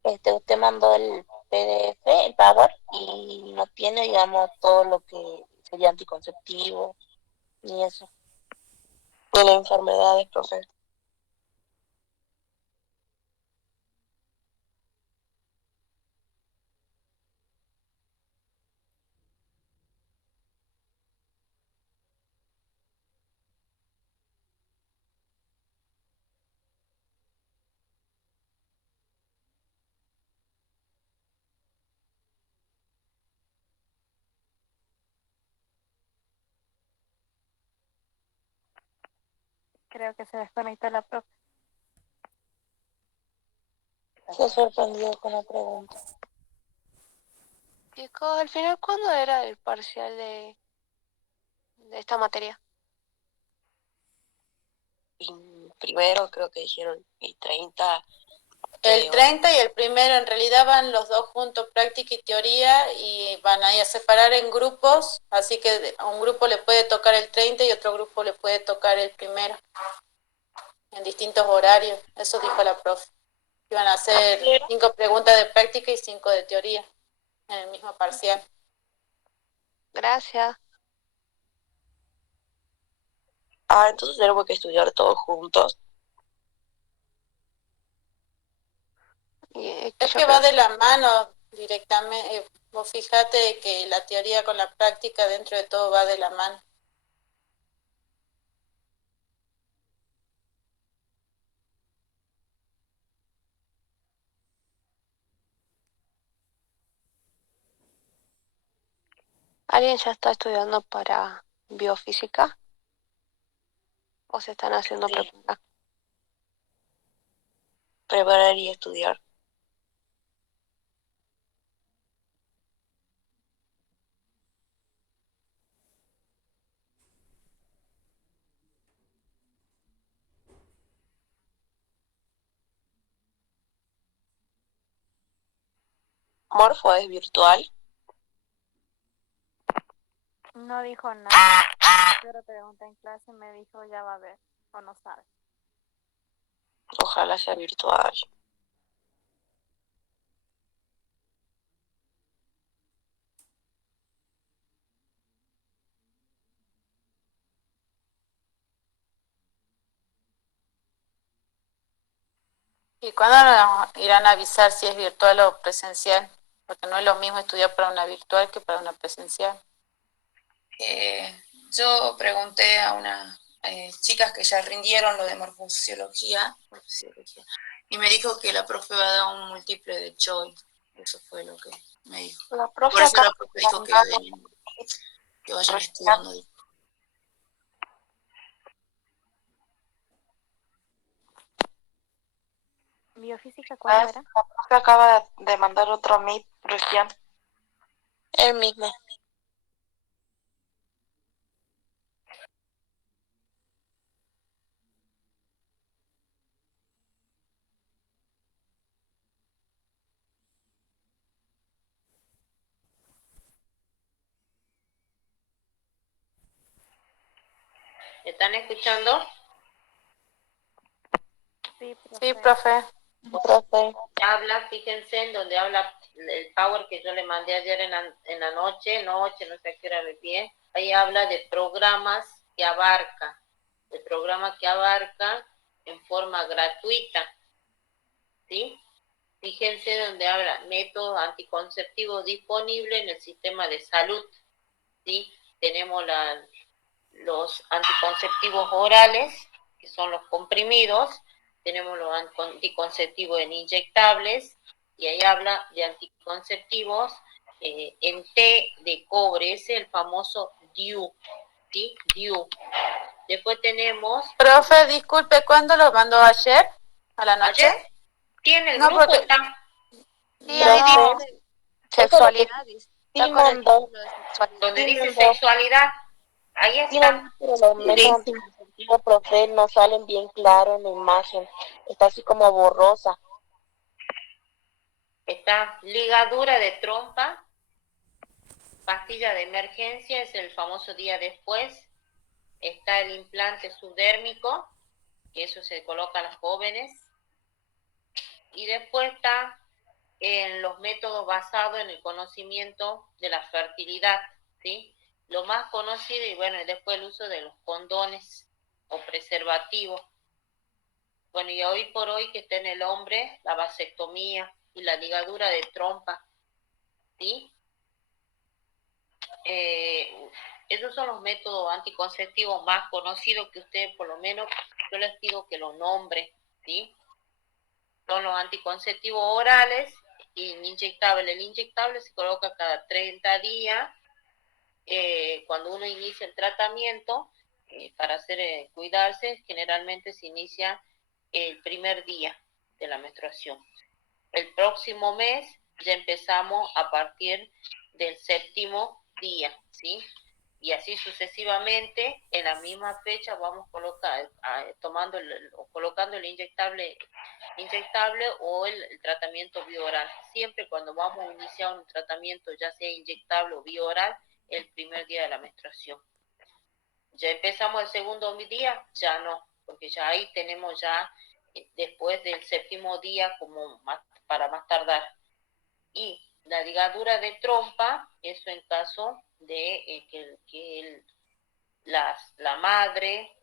usted mandó el PDF, el Power, y no tiene, digamos, todo lo que sería anticonceptivo, ni eso, ni las enfermedades, profe. Creo que se desconectó la profe. Se sorprendió con la pregunta. Chicos, al final, ¿cuándo era el parcial de esta materia? Y primero creo que dijeron, y 30. El 30 y el primero en realidad van los dos juntos, práctica y teoría, y van ahí a separar en grupos, así que a un grupo le puede tocar el 30 y otro grupo le puede tocar el primero, en distintos horarios. Eso dijo la profe. Iban a hacer 5 preguntas de práctica y 5 de teoría en el mismo parcial. Gracias. Entonces tenemos que estudiar todos juntos. Es que va de la mano directamente. Vos fíjate que la teoría con la práctica dentro de todo va de la mano. ¿Alguien ya está estudiando para biofísica? ¿O se están haciendo preguntas? Preparar y estudiar. Morfo es virtual. No dijo nada. Yo le pregunté en clase y me dijo ya va a ver, o no sabe. Ojalá sea virtual. ¿Y cuándo nos irán a avisar si es virtual o presencial? Porque no es lo mismo estudiar para una virtual que para una presencial. Yo pregunté a unas chicas que ya rindieron lo de morfofisiología, y me dijo que la profe va a dar un múltiple de Choi. Eso fue lo que me dijo. La Por profe eso acaba la profe dijo de mandar que vayan estudiando. ¿Biofísica cuándo era? la profe acaba de mandar otro Meet recién. El mismo. ¿Están escuchando? Sí, Sí, profe. profe. Profe, Habla, fíjense en donde habla el power que yo le mandé ayer en la noche, no sé a qué hora le pie. Ahí habla de programas que abarca, de programas que abarca en forma gratuita, ¿sí? Fíjense donde habla métodos anticonceptivos disponibles en el sistema de salud, ¿sí? Tenemos los anticonceptivos orales, que son los comprimidos, tenemos los anticonceptivos en inyectables, y ahí habla de anticonceptivos en té de cobre, ese es el famoso DIU, ¿sí? DIU. Después tenemos... Profe, disculpe, ¿cuándo lo mandó ayer? ¿A la noche? ¿Ayer? Tiene el No, grupo, porque está... Sí, ahí profe, dice eso es lo que sexualidad, dice. sí Está con el mandó, título de sexualidad. Donde sí dice mandó, sexualidad, ahí sí está. mandó, pero los métodos anticonceptivos, profe, no salen bien claros en la imagen. Está así como borrosa. Está ligadura de trompa, pastilla de emergencia, es el famoso día después. Está el implante subdérmico, que eso se coloca a las jóvenes. Y después está en los métodos basados en el conocimiento de la fertilidad, ¿sí? Lo más conocido, y bueno, y después el uso de los condones o preservativos. Bueno, y hoy por hoy que está en el hombre la vasectomía y la ligadura de trompa, ¿sí? Esos son los métodos anticonceptivos más conocidos que ustedes, por lo menos, yo les pido que los nombren, ¿sí? Son los anticonceptivos orales y inyectables. El inyectable se coloca cada 30 días. Cuando uno inicia el tratamiento, para cuidarse, generalmente se inicia el primer día de la menstruación. El próximo mes ya empezamos a partir del 7º día, ¿sí? Y así sucesivamente, en la misma fecha vamos colocando el inyectable o el tratamiento bioral. Siempre cuando vamos a iniciar un tratamiento, ya sea inyectable o bioral, el primer día de la menstruación. Ya empezamos el segundo día, ya no, porque ya ahí tenemos ya después del 7º día como para más tardar. Y la ligadura de trompa, eso en caso de que la madre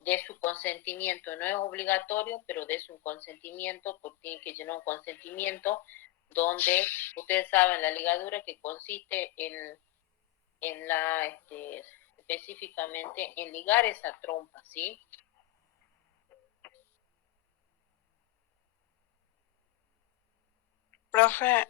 dé su consentimiento. No es obligatorio, pero dé su consentimiento, porque tiene que llenar un consentimiento donde ustedes saben la ligadura que consiste en específicamente en ligar esa trompa, ¿sí? Profe,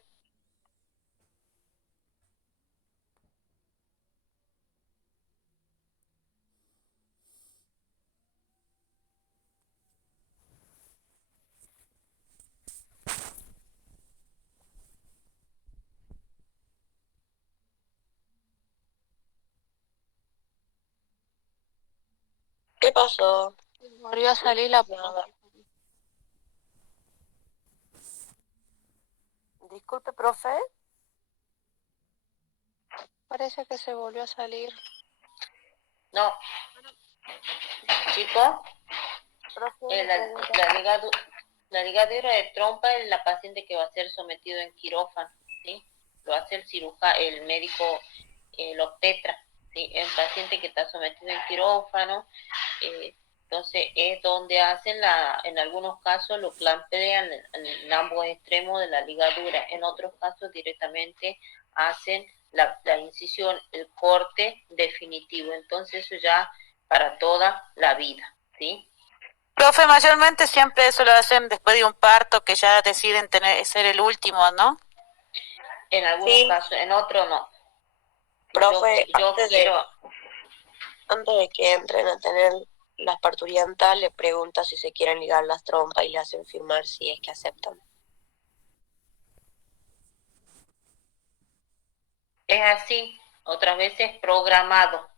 ¿qué pasó? volvió a salir la Nada. Disculpe, profe. Parece que se volvió a salir. No, chicos, Profe, la ligadura de trompa es la paciente que va a ser sometido en quirófano, ¿sí? Lo hace el médico, el obstetra, ¿sí? Es un paciente que está sometido en quirófano, entonces es donde hacen en algunos casos lo clampean en ambos extremos de la ligadura, en otros casos directamente hacen la incisión, el corte definitivo, entonces eso ya para toda la vida, ¿sí? Profe, mayormente siempre eso lo hacen después de un parto que ya deciden ser el último, ¿no? En algunos Sí, casos, en otros no. profe, Yo quiero, antes de que entren a tener las parturientas, le pregunta si se quieren ligar las trompas y le hacen firmar si es que aceptan. es así, otras veces programado.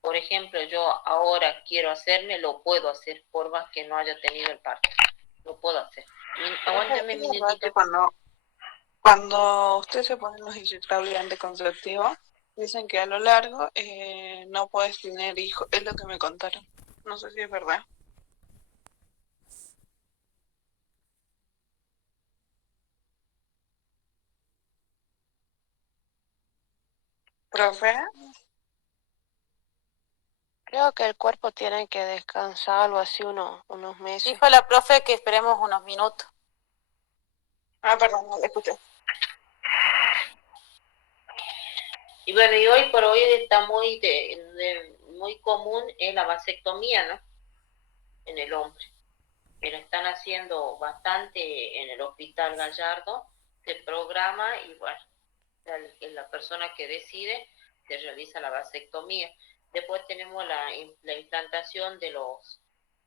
Por ejemplo, yo ahora quiero hacerme, lo puedo hacer, por más que no haya tenido el parto. Lo puedo hacer. Aguántame un Es verdad minutito. que cuando usted se pone los inyectables anticonceptivos, dicen que a lo largo no puedes tener hijos, es lo que me contaron. No sé si es verdad. Profe, Creo que el cuerpo tiene que descansar algo así unos meses. Dijo la profe que esperemos unos minutos. perdón, no le escuché. Y bueno, y hoy por hoy está muy muy común la vasectomía, ¿no? En el hombre. Que lo están haciendo bastante en el Hospital Gallardo, se programa y bueno, la persona que decide se realiza la vasectomía. Después tenemos la implantación de los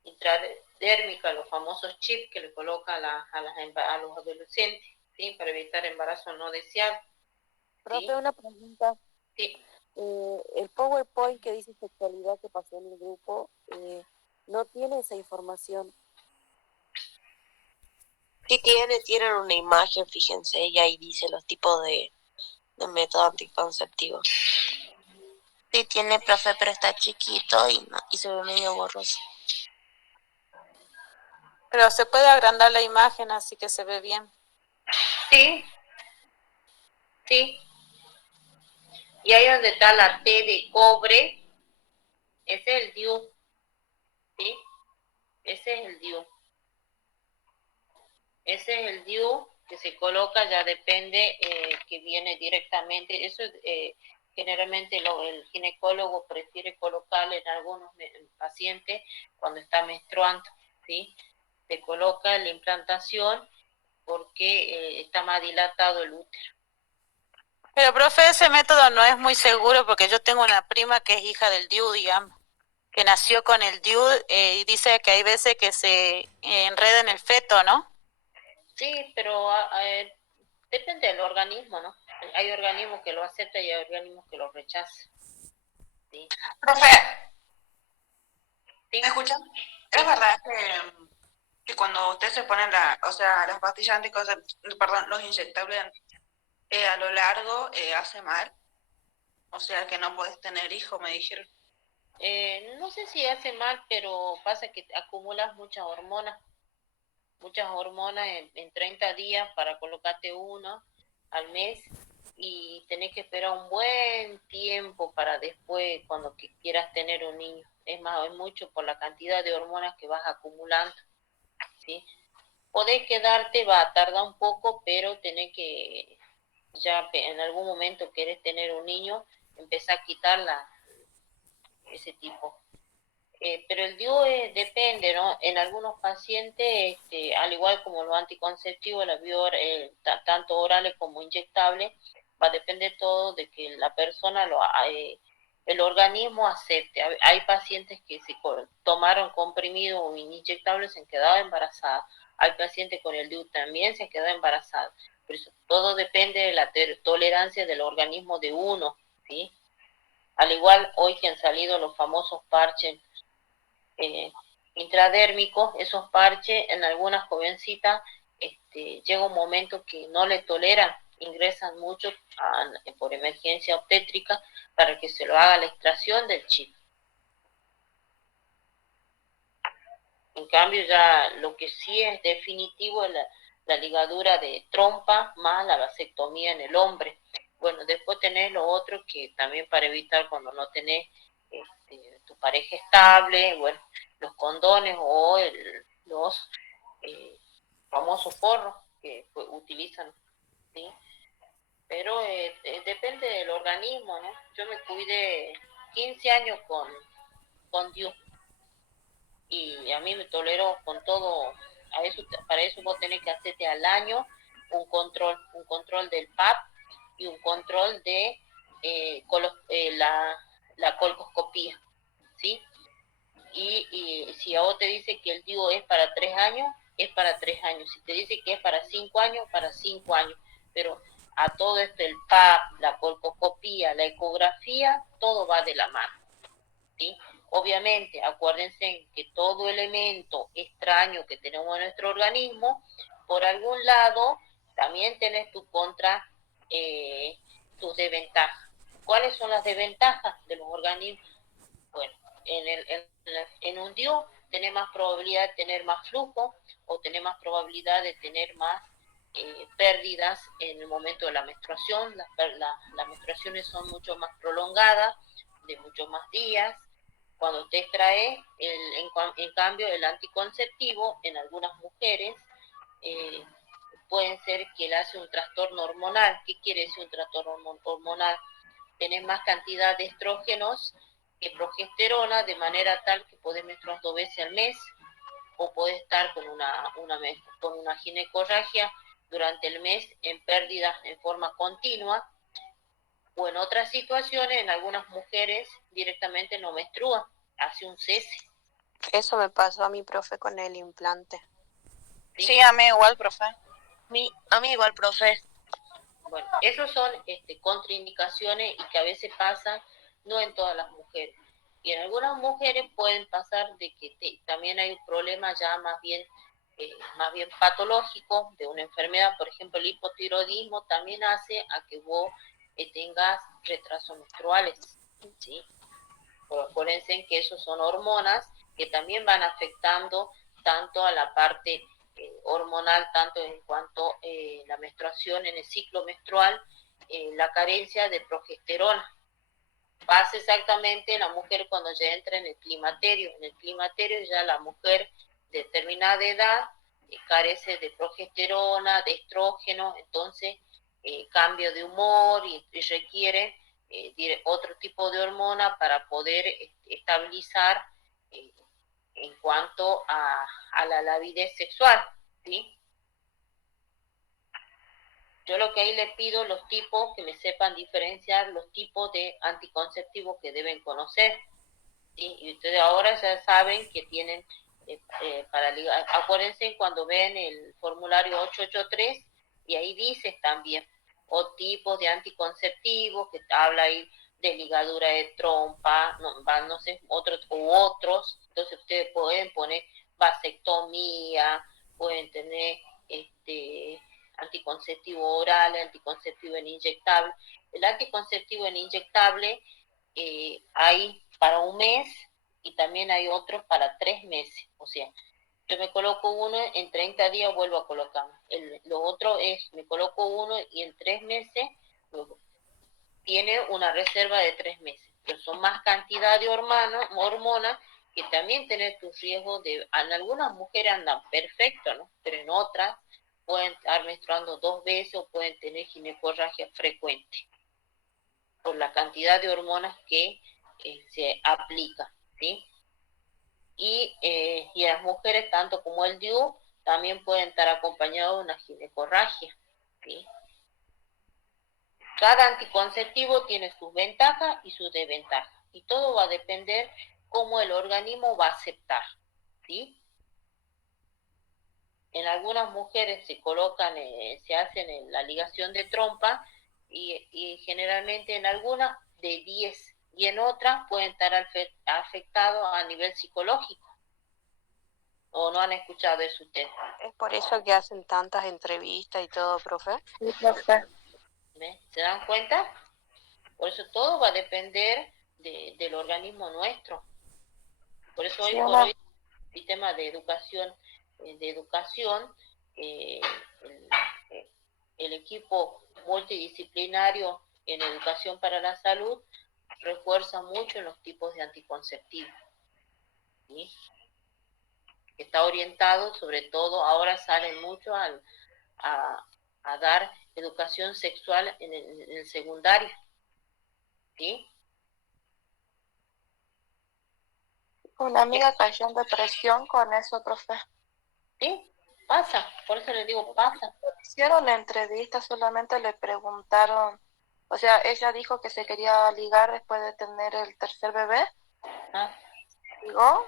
intradérmicas, los famosos chips que le colocan a los adolescentes, ¿sí? Para evitar embarazo no deseado. Profe, ¿Sí? una pregunta. Sí. El PowerPoint que dice sexualidad que pasó en el grupo no tiene esa información. Sí tienen una imagen, fíjense, y ahí dice los tipos de método anticonceptivo. Sí tiene, profe, pero está chiquito y se ve medio borroso. Pero se puede agrandar la imagen así que se ve bien. Sí, sí. Y ahí donde está la T de cobre, ese es el DIU, ¿sí? Ese es el DIU. Ese es el DIU que se coloca, ya depende, que viene directamente. Eso generalmente el ginecólogo prefiere colocarle en algunos pacientes cuando está menstruando, ¿sí? Se coloca la implantación porque está más dilatado el útero. Pero, profe, ese método no es muy seguro porque yo tengo una prima que es hija del DIU, digamos, que nació con el DIU y dice que hay veces que se enreda en el feto, ¿no? Sí, pero depende del organismo, ¿no? Hay organismos que lo aceptan y hay organismos que lo rechazan. ¿Sí? Profe, ¿Sí? ¿me escuchan? ¿Es verdad que cuando usted se pone las pastillas anticonceptivas, perdón, los inyectables a lo largo hace mal? O sea que no puedes tener hijos, me dijeron. No sé si hace mal, pero pasa que acumulas muchas hormonas en 30 días para colocarte uno al mes y tenés que esperar un buen tiempo para después, cuando quieras tener un niño. Es más, es mucho por la cantidad de hormonas que vas acumulando, ¿sí? Podés quedarte, va a tardar un poco, pero tenés que, ya en algún momento querés tener un niño, empezar a quitar ese tipo. Pero el DIU depende, ¿no? En algunos pacientes, al igual como los anticonceptivos, tanto orales como inyectables, va a depender todo de que la persona, el organismo acepte. Hay pacientes que si tomaron comprimidos o inyectables se han quedado embarazadas. Hay pacientes con el DIU también se han quedado embarazadas. Pero eso, todo depende de la tolerancia del organismo de uno, ¿sí? Al igual hoy que han salido los famosos parches intradérmicos, esos parches en algunas jovencitas llega un momento que no le toleran, ingresan mucho por emergencia obstétrica para que se lo haga la extracción del chip. En cambio ya lo que sí es definitivo es la ligadura de trompa más la vasectomía en el hombre. Bueno, después tenés lo otro que también para evitar cuando no tenés tu pareja estable, bueno, los condones o los famosos forros que utilizan, ¿sí? Pero depende del organismo, ¿no? Yo me cuidé 15 años con Dios y a mí me toleró con todo. Para eso vos tenés que hacerte al año un control del PAP y un control de la colposcopía, ¿sí? Y si a vos te dice que el DIU es para 3 años, es para 3 años. Si te dice que es para 5 años, para 5 años. Pero a todo esto, el PAP, la colposcopía, la ecografía, todo va de la mano, ¿sí? Obviamente, acuérdense que todo elemento extraño que tenemos en nuestro organismo, por algún lado, también tenés tus desventajas. ¿Cuáles son las desventajas de los organismos? Bueno, en un DIU tenés más probabilidad de tener más flujo o tenés más probabilidad de tener más pérdidas en el momento de la menstruación. Las menstruaciones son mucho más prolongadas, de muchos más días. Cuando te extrae, en cambio, el anticonceptivo en algunas mujeres pueden ser que le hace un trastorno hormonal. ¿Qué quiere decir un trastorno hormonal? Tener más cantidad de estrógenos que progesterona, de manera tal que podés menstruar 2 veces al mes, o podés estar con una ginecorragia durante el mes en pérdidas en forma continua, o en otras situaciones, en algunas mujeres directamente no menstruan, hace un cese. Eso me pasó a mi profe con el implante. Sí, a mí igual, profe. A mí igual, profe. Bueno, esos son contraindicaciones y que a veces pasan, no en todas las mujeres. Y en algunas mujeres pueden pasar de que también hay un problema ya más bien patológico de una enfermedad. Por ejemplo, el hipotiroidismo también hace a que vos tengas retrasos menstruales, ¿sí? Pero acuérdense que esos son hormonas que también van afectando tanto a la parte hormonal, tanto en cuanto la menstruación, en el ciclo menstrual, la carencia de progesterona. Pasa exactamente en la mujer cuando ya entra en el climaterio. En el climaterio ya la mujer de determinada edad carece de progesterona, de estrógeno, entonces cambio de humor y requiere otro tipo de hormona para poder estabilizar en cuanto a la lavidez sexual, ¿sí? Yo lo que ahí le pido los tipos que me sepan diferenciar los tipos de anticonceptivos que deben conocer, ¿sí? Y ustedes ahora ya saben que tienen para ligar. Acuérdense cuando ven el formulario 883 y ahí dice también o tipos de anticonceptivos que habla ahí de ligadura de trompa, no sé, otros, entonces ustedes pueden poner vasectomía, pueden tener anticonceptivo oral, anticonceptivo en inyectable. El anticonceptivo en inyectable hay para un mes y también hay otros para 3 meses. O sea, yo me coloco uno, en 30 días vuelvo a colocarme. Lo otro es, me coloco uno y en 3 meses tiene una reserva de 3 meses. Pero son más cantidad de hormonas que también tienen tu riesgo de... En algunas mujeres andan perfecto, ¿no? Pero en otras pueden estar menstruando 2 veces o pueden tener ginecorragia frecuente por la cantidad de hormonas que se aplica, ¿sí? Y las mujeres, tanto como el DIU, también pueden estar acompañados de una ginecorragia, ¿sí? Cada anticonceptivo tiene sus ventajas y sus desventajas, y todo va a depender cómo el organismo va a aceptar, ¿sí? En algunas mujeres se colocan, se hacen la ligación de trompa y generalmente en algunas de 10 y en otras pueden estar afectados a nivel psicológico. ¿O no han escuchado eso ustedes? Es por eso que hacen tantas entrevistas y todo, profe. Sí, profe. ¿Se dan cuenta? Por eso todo va a depender del organismo nuestro. Por eso hoy por hoy el sistema de educación, el equipo multidisciplinario en educación para la salud refuerza mucho en los tipos de anticonceptivos, ¿sí? Está orientado, sobre todo, ahora salen mucho a dar educación sexual en el secundario, ¿sí? Una amiga cayó en depresión con eso, profe. ¿Sí? Pasa, por eso le digo pasa. Hicieron la entrevista, solamente le preguntaron, o sea, ella dijo que se quería ligar después de tener el tercer bebé. Ah, Ligó,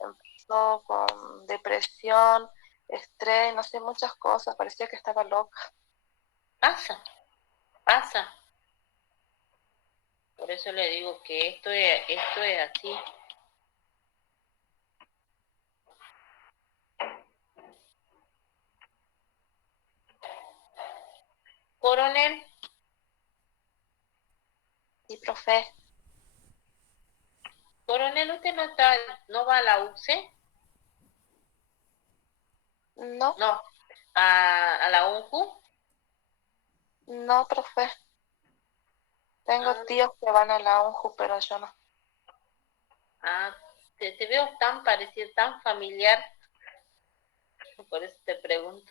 empezó con depresión, estrés, no sé, muchas cosas, parecía que estaba loca. pasa, pasa. Por eso le digo que esto es así. Coronel, Sí, profe. coronel, ¿usted no va a la UCE? No, No, a la UNJU. no, profe. Tengo Ah, tíos que van a la UNJU, pero yo no. ah, te veo tan parecido, tan familiar, por eso te pregunto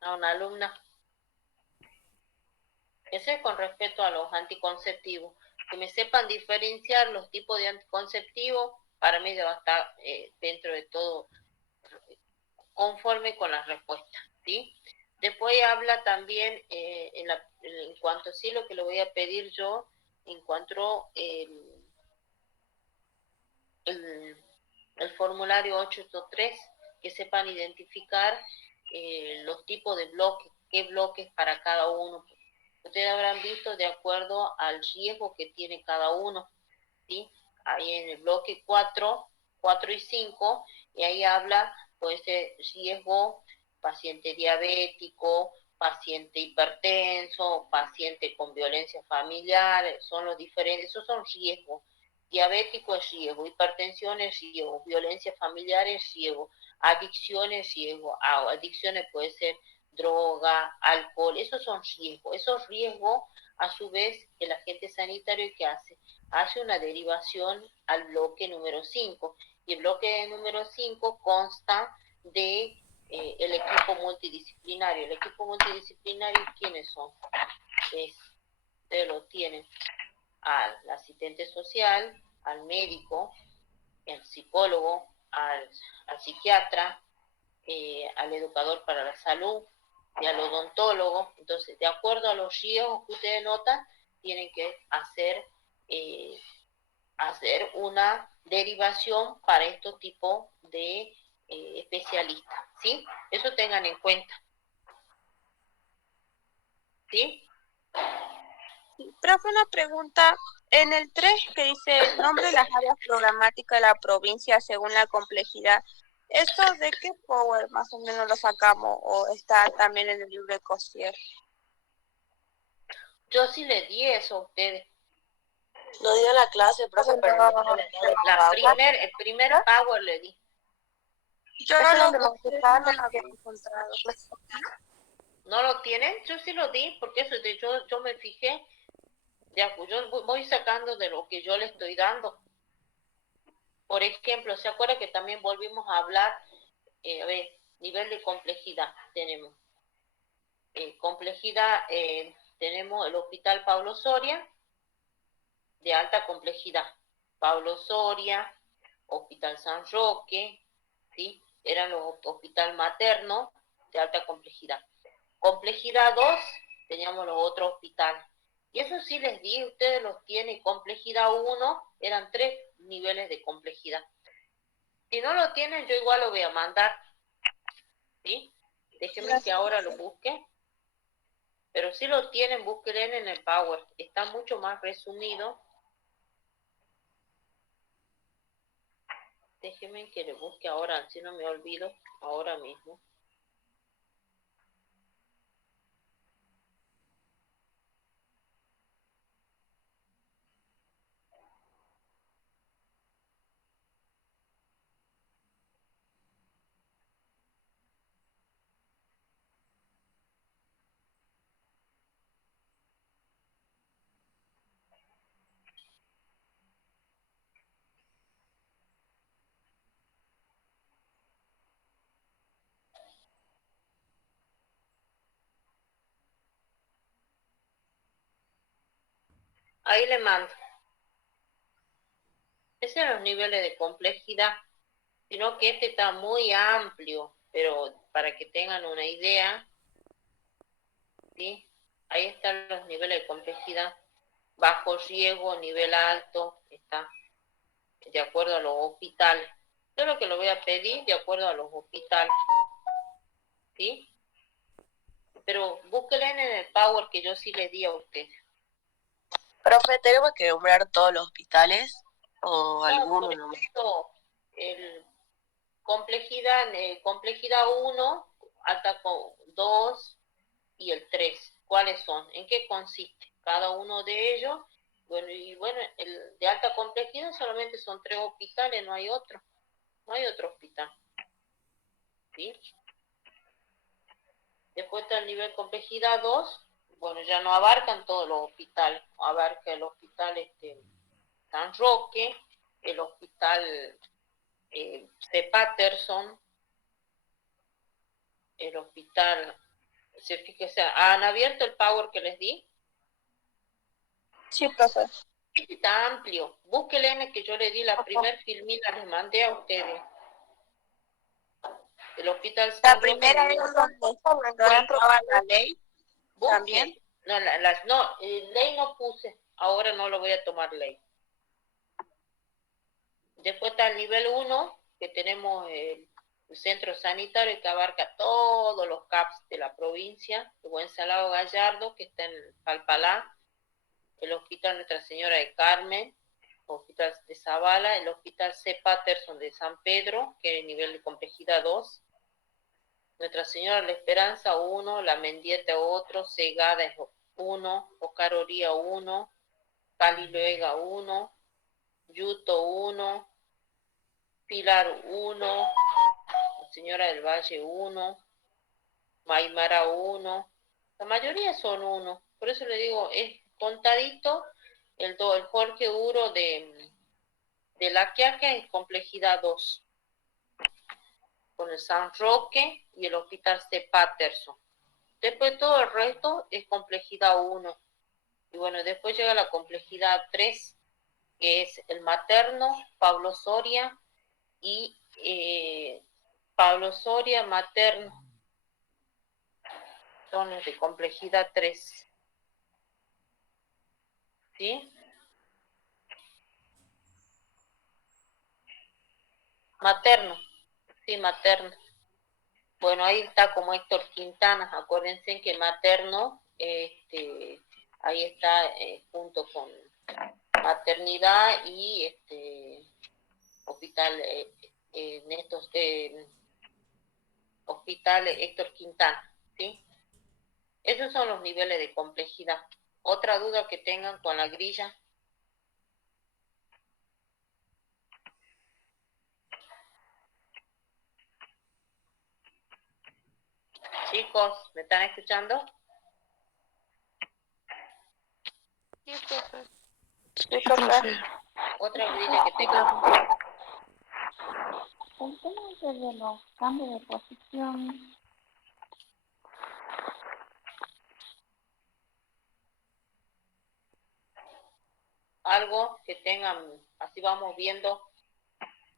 a una alumna. Eso es con respecto a los anticonceptivos. Que me sepan diferenciar los tipos de anticonceptivos, para mí debe estar dentro de todo conforme con las respuestas, ¿sí? Después habla también, en cuanto sí, lo que le voy a pedir yo, en cuanto el formulario 883, que sepan identificar los tipos de bloques, qué bloques para cada uno. Ustedes habrán visto de acuerdo al riesgo que tiene cada uno, ¿sí? Ahí en el bloque 4 y 5, y ahí habla, puede ser riesgo, paciente diabético, paciente hipertenso, paciente con violencia familiar, son los diferentes, esos son riesgos. Diabético es riesgo, hipertensión es riesgo, violencia familiar es riesgo, adicción es riesgo, adicciones puede ser droga, alcohol, esos son riesgos. Esos riesgos, a su vez, el agente sanitario, ¿qué hace? Hace una derivación al bloque número 5. Y el bloque número 5 consta de el equipo multidisciplinario. El equipo multidisciplinario, ¿quiénes son? Ustedes lo tienen al asistente social, al médico, al psicólogo, al psiquiatra, al educador para la salud y al odontólogo. Entonces, de acuerdo a los riesgos que ustedes notan, tienen que hacer una derivación para estos tipos de especialistas, ¿sí? Eso tengan en cuenta, ¿sí? Profe, una pregunta. En el 3 que dice nombre de las áreas programáticas de la provincia según la complejidad, ¿eso de qué power más o menos lo sacamos o está también en el libro de Cossier? Yo sí les di eso a ustedes. Lo dio en la clase, profe, pero no lo le El primer power le di. Yo no lo había encontrado. ¿No lo tienen? Yo sí lo di, porque eso yo me fijé. Yo voy sacando de lo que yo le estoy dando. Por ejemplo, ¿se acuerda que también volvimos a hablar? A ver, nivel de complejidad tenemos. Complejidad, tenemos el Hospital Pablo Soria, de alta complejidad. Pablo Soria, Hospital San Roque, ¿sí? Eran los hospital materno de alta complejidad. Complejidad 2, teníamos los otros hospitales. Y eso sí les di, ustedes los tienen. Complejidad 1, eran 3 niveles de complejidad. Si no lo tienen, yo igual lo voy a mandar, ¿sí? Déjenme que ahora lo busque. Pero si lo tienen, búsquenlo en el Power. Está mucho más resumido. Déjenme que le busque ahora, si no me olvido, ahora mismo. Ahí le mando. Esos son los niveles de complejidad. sino que este está muy amplio, pero para que tengan una idea, ¿sí? Ahí están los niveles de complejidad, bajo riesgo, nivel alto, está de acuerdo a los hospitales. Yo lo que lo voy a pedir de acuerdo a los hospitales, ¿sí? Pero búsquenle en el Power que yo sí les di a ustedes. Profe, ¿tenemos que nombrar todos los hospitales o No, alguno por nomás? ejemplo, el complejidad 1, alta 2 y el 3. ¿Cuáles son? ¿En qué consiste cada uno de ellos? Bueno, el de alta complejidad solamente son 3 hospitales, no hay otro hospital, ¿sí? Después está el nivel complejidad 2, bueno, ya no abarcan todos los hospitales, abarca el hospital San Roque, el hospital C. Patterson, el hospital, fíjese, ¿han abierto el Power que les di? Sí, profe. Este está amplio, búsquenle en el que yo le di la primer filmina, les mandé a ustedes. El hospital San La Roque. primera es donde entraba la ley. También. No, ley no puse, ahora no lo voy a tomar ley. Después está el nivel 1, que tenemos el centro sanitario que abarca todos los CAPS de la provincia, de Buen Salado Gallardo, que está en Palpalá, el hospital Nuestra Señora de Carmen, el hospital de Zavala, el hospital C. Patterson de San Pedro, que es el nivel de complejidad 2, Nuestra Señora de la Esperanza 1, La Mendieta otro, Segada es 1, Oscar Oría 1, Cali Luega 1, Yuto 1, Pilar 1, Señora del Valle 1, Maimara 1, la mayoría son 1, por eso le digo, es contadito el Jorge Uro de La Quiaca es complejidad 2, con el San Roque y el hospital C. Patterson. Después todo el resto es complejidad 1. Y bueno, después llega la complejidad 3, que es el materno, Pablo Soria y materno. Son los de complejidad 3. ¿Sí? Materno. Sí, materno. Bueno, ahí está como Héctor Quintana. Acuérdense que materno, ahí está junto con maternidad y hospital hospital Héctor Quintana, ¿sí? Esos son los niveles de complejidad. ¿Otra duda que tengan con la grilla? Chicos, ¿me están escuchando? Sí, profe. Sí, profe. Otra grilla que tengan. El tema de los cambios de posición. Algo que tengan, así vamos viendo,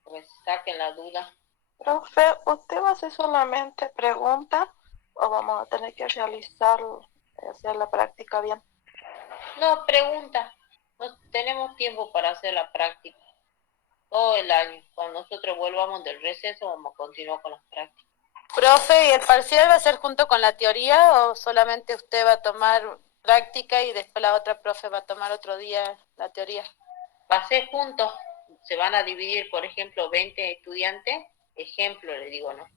pues saquen la duda. Profe, ¿usted va a hacer solamente preguntas o vamos a tener que realizar, hacer la práctica bien? No, pregunta. No tenemos tiempo para hacer la práctica. Todo el año. Cuando nosotros volvamos del receso, vamos a continuar con las prácticas. Profe, ¿y el parcial va a ser junto con la teoría o solamente usted va a tomar práctica y después la otra profe va a tomar otro día la teoría? Va a ser juntos. Se van a dividir, por ejemplo, 20 estudiantes. Ejemplo, le digo, ¿no?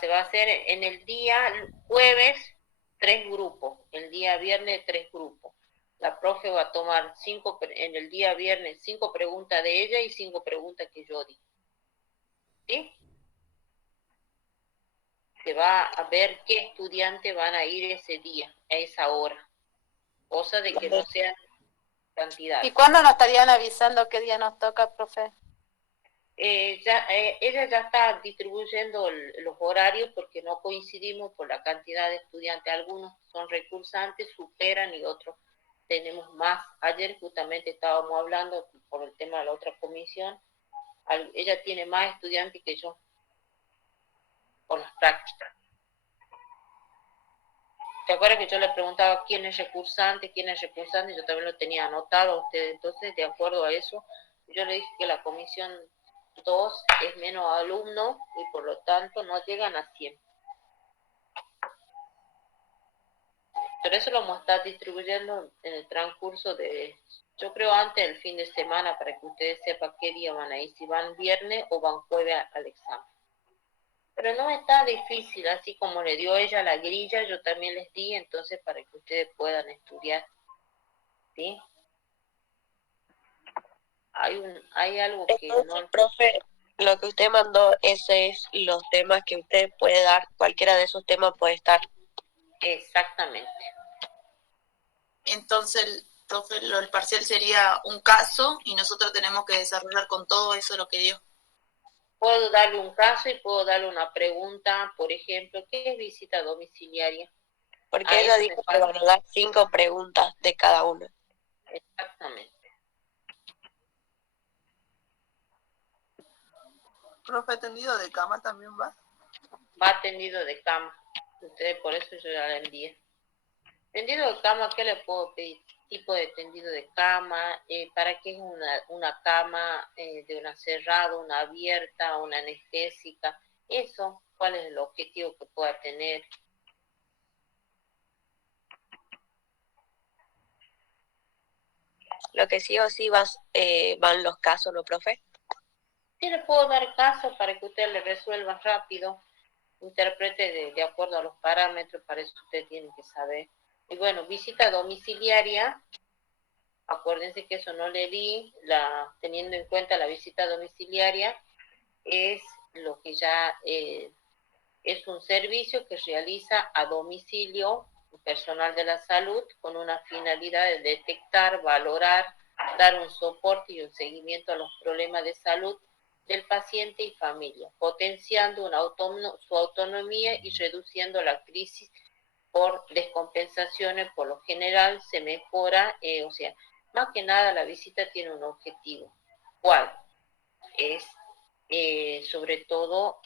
Se va a hacer en el día jueves 3 grupos, el día viernes 3 grupos. La profe va a tomar en el día viernes 5 preguntas de ella y 5 preguntas que yo di. ¿Sí? Se va a ver qué estudiantes van a ir ese día, a esa hora. Cosa de que no sean cantidades. ¿Y cuándo nos estarían avisando qué día nos toca, profe? Ella ya está distribuyendo los horarios porque no coincidimos por la cantidad de estudiantes. Algunos son recursantes, superan y otros tenemos más. Ayer justamente estábamos hablando por el tema de la otra comisión Ella tiene más estudiantes que yo por las prácticas. ¿Te acuerdas que yo le preguntaba quién es recursante? Yo también lo tenía anotado a ustedes. Entonces, de acuerdo a eso, yo le dije que la comisión 2 es menos alumnos y por lo tanto no llegan a 100. Pero eso lo vamos a estar distribuyendo en el transcurso de, yo creo antes del fin de semana, para que ustedes sepan qué día van a ir, si van viernes o van jueves al examen. Pero no está difícil, así como le dio ella la grilla, yo también les di, entonces para que ustedes puedan estudiar, ¿sí? Hay algo que Entonces, no... profe, lo que usted mandó, ese es los temas que usted puede dar, cualquiera de esos temas puede estar. Exactamente. Entonces, profe, el parcial sería un caso y nosotros tenemos que desarrollar con todo eso lo que dio. Puedo darle un caso y puedo darle una pregunta, por ejemplo, ¿qué es visita domiciliaria? Porque ella dijo que van a dar 5 preguntas de cada uno. Exactamente. ¿Profe tendido de cama también va? Va tendido de cama. Ustedes, por eso yo ya la envié. Tendido de cama, ¿qué le puedo pedir? Tipo de tendido de cama, ¿para qué es una cama de una cerrada, una abierta, una anestésica? Eso, ¿cuál es el objetivo que pueda tener? Lo que sí o sí van los casos, ¿no, profe? Sí le puedo dar caso para que usted le resuelva rápido, interprete de acuerdo a los parámetros, para eso usted tiene que saber. Y bueno, visita domiciliaria, acuérdense que eso no le di, teniendo en cuenta la visita domiciliaria, es lo que ya es un servicio que realiza a domicilio un personal de la salud con una finalidad de detectar, valorar, dar un soporte y un seguimiento a los problemas de salud del paciente y familia, potenciando su autonomía y reduciendo la crisis por descompensaciones. Por lo general se mejora, o sea, más que nada la visita tiene un objetivo. ¿Cuál? Es sobre todo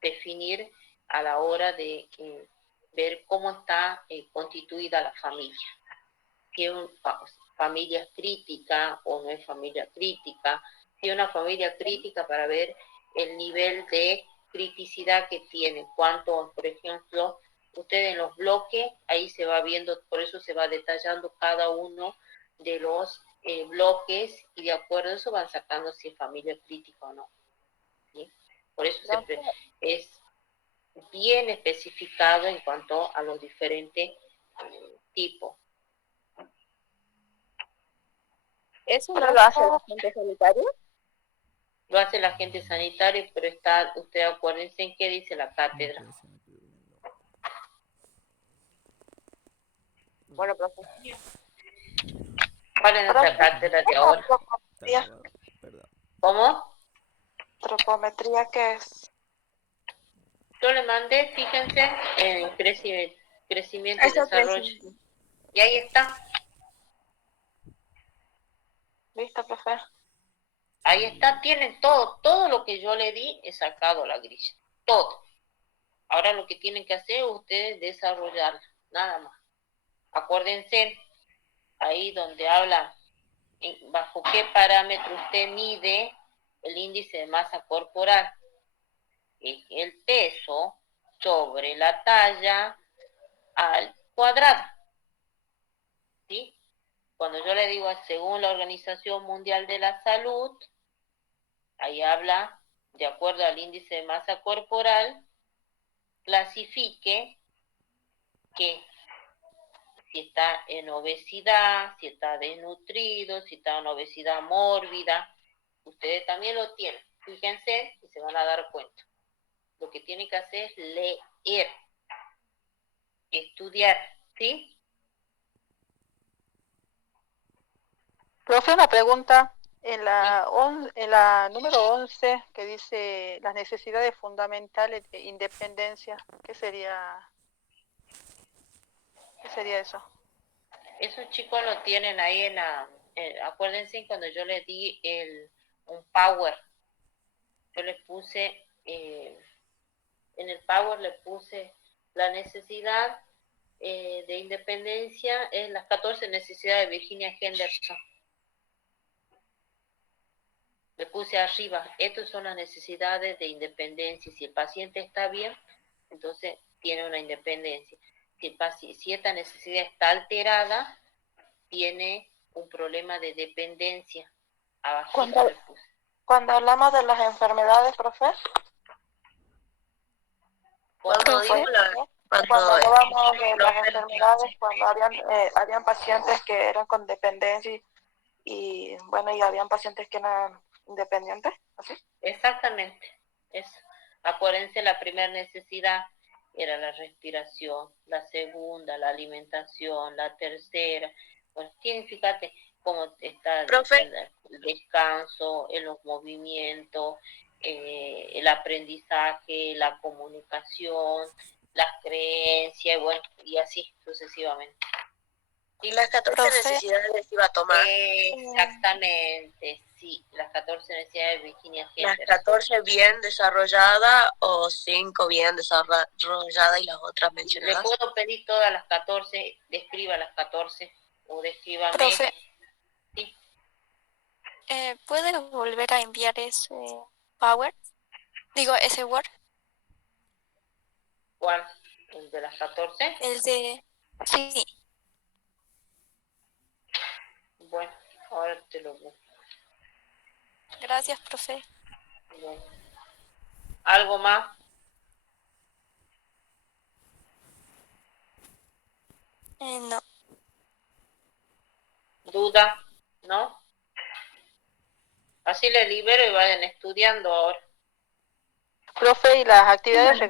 definir a la hora de ver cómo está constituida la familia. Si es familia crítica o no es familia crítica. Si es una familia crítica, para ver el nivel de criticidad que tiene. Cuánto, por ejemplo, usted en los bloques, ahí se va viendo, por eso se va detallando cada uno de los bloques, y de acuerdo a eso van sacando si es familia crítica o no. ¿Sí? Por eso siempre es bien especificado en cuanto a los diferentes tipos. ¿Eso no lo hace el agente sanitario? Lo hace el agente sanitario, pero usted acuérdense en qué dice la cátedra. Bueno, profe. ¿Cuál es nuestra cátedra de ahora? ¿Cómo? Antropometría, ¿qué es? Yo le mandé, fíjense, en crecimiento y Eso desarrollo. Y ahí está. ¿Listo, profe? Ahí está, tienen todo lo que yo le di, he sacado la grilla. Todo. Ahora lo que tienen que hacer ustedes es desarrollarla, nada más. Acuérdense, ahí donde habla bajo qué parámetro usted mide el índice de masa corporal. Es el peso sobre la talla al cuadrado. ¿Sí? Cuando yo le digo según la Organización Mundial de la Salud, ahí habla de acuerdo al índice de masa corporal, clasifique que si está en obesidad, si está desnutrido, si está en obesidad mórbida. Ustedes también lo tienen. Fíjense y se van a dar cuenta. Lo que tienen que hacer es leer, estudiar, ¿sí? Profe, una pregunta. En la número 11, que dice las necesidades fundamentales de independencia, ¿qué sería eso? Esos chicos lo tienen ahí acuérdense cuando yo les di un Power. Yo le puse, en el Power le puse la necesidad de independencia, es las 14 necesidades de Virginia Henderson. Le puse arriba, estas son las necesidades de independencia. Si el paciente está bien, entonces tiene una independencia. Si esta necesidad está alterada, tiene un problema de dependencia. Abajito le puse. Cuando hablamos de las enfermedades, profe, Cuando hablábamos de las enfermedades, cuando habían pacientes que eran con dependencia y bueno, y habían pacientes que eran independientes, ¿así? Exactamente, eso. Acuérdense, la primera necesidad era la respiración, la segunda, la alimentación, la tercera. Bueno, fíjate cómo está el descanso, en los movimientos, el aprendizaje, la comunicación, las creencias, bueno, y así sucesivamente. ¿Y las 14 necesidades les iba a tomar? Exactamente, sí, las 14 necesidades de Virginia Henderson. ¿Las 14 bien desarrolladas o 5 bien desarrolladas y las otras mencionadas? Le puedo pedir todas las 14, describa las 14 o descríbame. Profe, sí. ¿Puede volver a enviar ese Power? Digo, ese Word. ¿Cuál? ¿El de las 14? El de... Sí. Bueno, ahora te lo busco. Gracias, profe. Bueno. ¿Algo más? No. ¿Duda? ¿No? Así le libero y vayan estudiando ahora. Profe, ¿y las actividades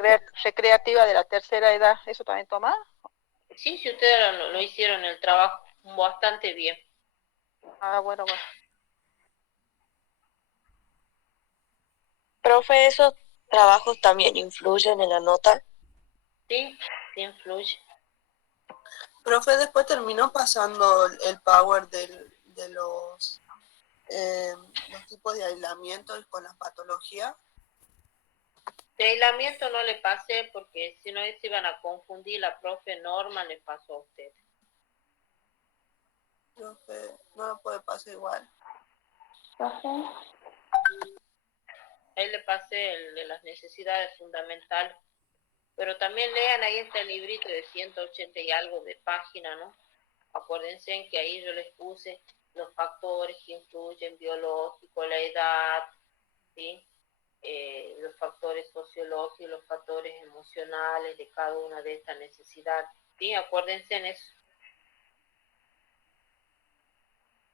recreativas de la tercera edad, eso también toma? Sí, si ustedes lo hicieron el trabajo bastante bien. Ah, bueno. Profe, ¿esos trabajos también influyen en la nota? Sí, sí influye. Profe, después terminó pasando el Power de los tipos de aislamiento con las patologías. De aislamiento no le pasé porque si no se iban a confundir. La profe Norma le pasó a usted. Profe, no lo puede pasar igual. Profe. Ahí le pasé el de las necesidades fundamentales. Pero también lean, ahí está el librito de 180 y algo de página, ¿no? Acuérdense que ahí yo les puse los factores que influyen, biológico, la edad, ¿sí? Los factores sociológicos, los factores emocionales de cada una de estas necesidades, ¿sí? Acuérdense en eso.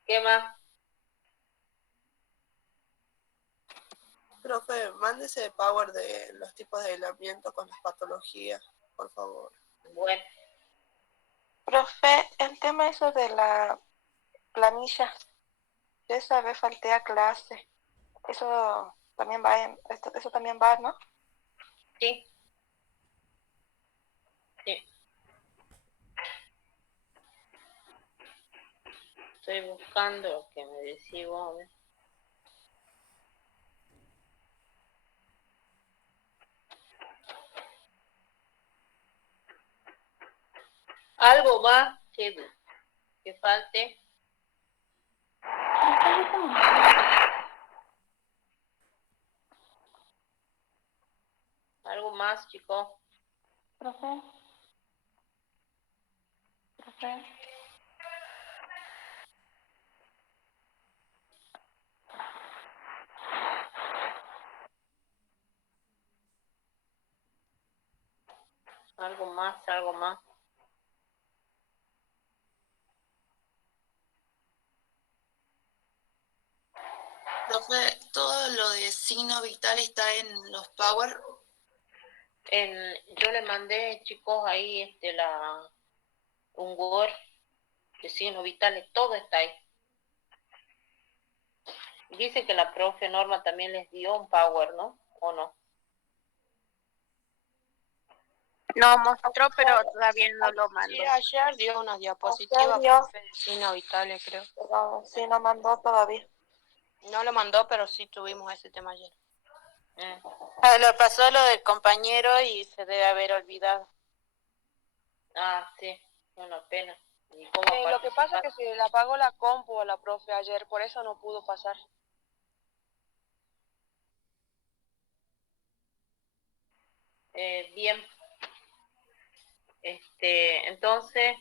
¿Qué más? Profe, mándese de Power de los tipos de aislamiento con las patologías, por favor. Bueno. Profe, el tema eso de la planilla, yo esa vez falté a clase. Eso también va eso también va, ¿no? Sí. Sí. Estoy buscando lo que me decís vos, ¿ves? ¿Algo más que falte? ¿Algo más, chicos? Profe. Algo más. Profe, todo lo de signo vital está en los Power. Yo le mandé, chicos, ahí un Word de signos vitales, todo está ahí. Dice que la profe Norma también les dio un Power, ¿no? ¿O no? No mostró, pero todavía no lo mandó. Sí, ayer dio una diapositiva, profe, de signos vitales, creo. Pero sí, no mandó todavía. No lo mandó, pero sí tuvimos ese tema ayer. Lo pasó lo del compañero y se debe haber olvidado. Ah, sí, una pena. ¿Y cómo Lo que pasa participar? es que se le apagó la compu a la profe ayer, por eso no pudo pasar. Bien. Entonces,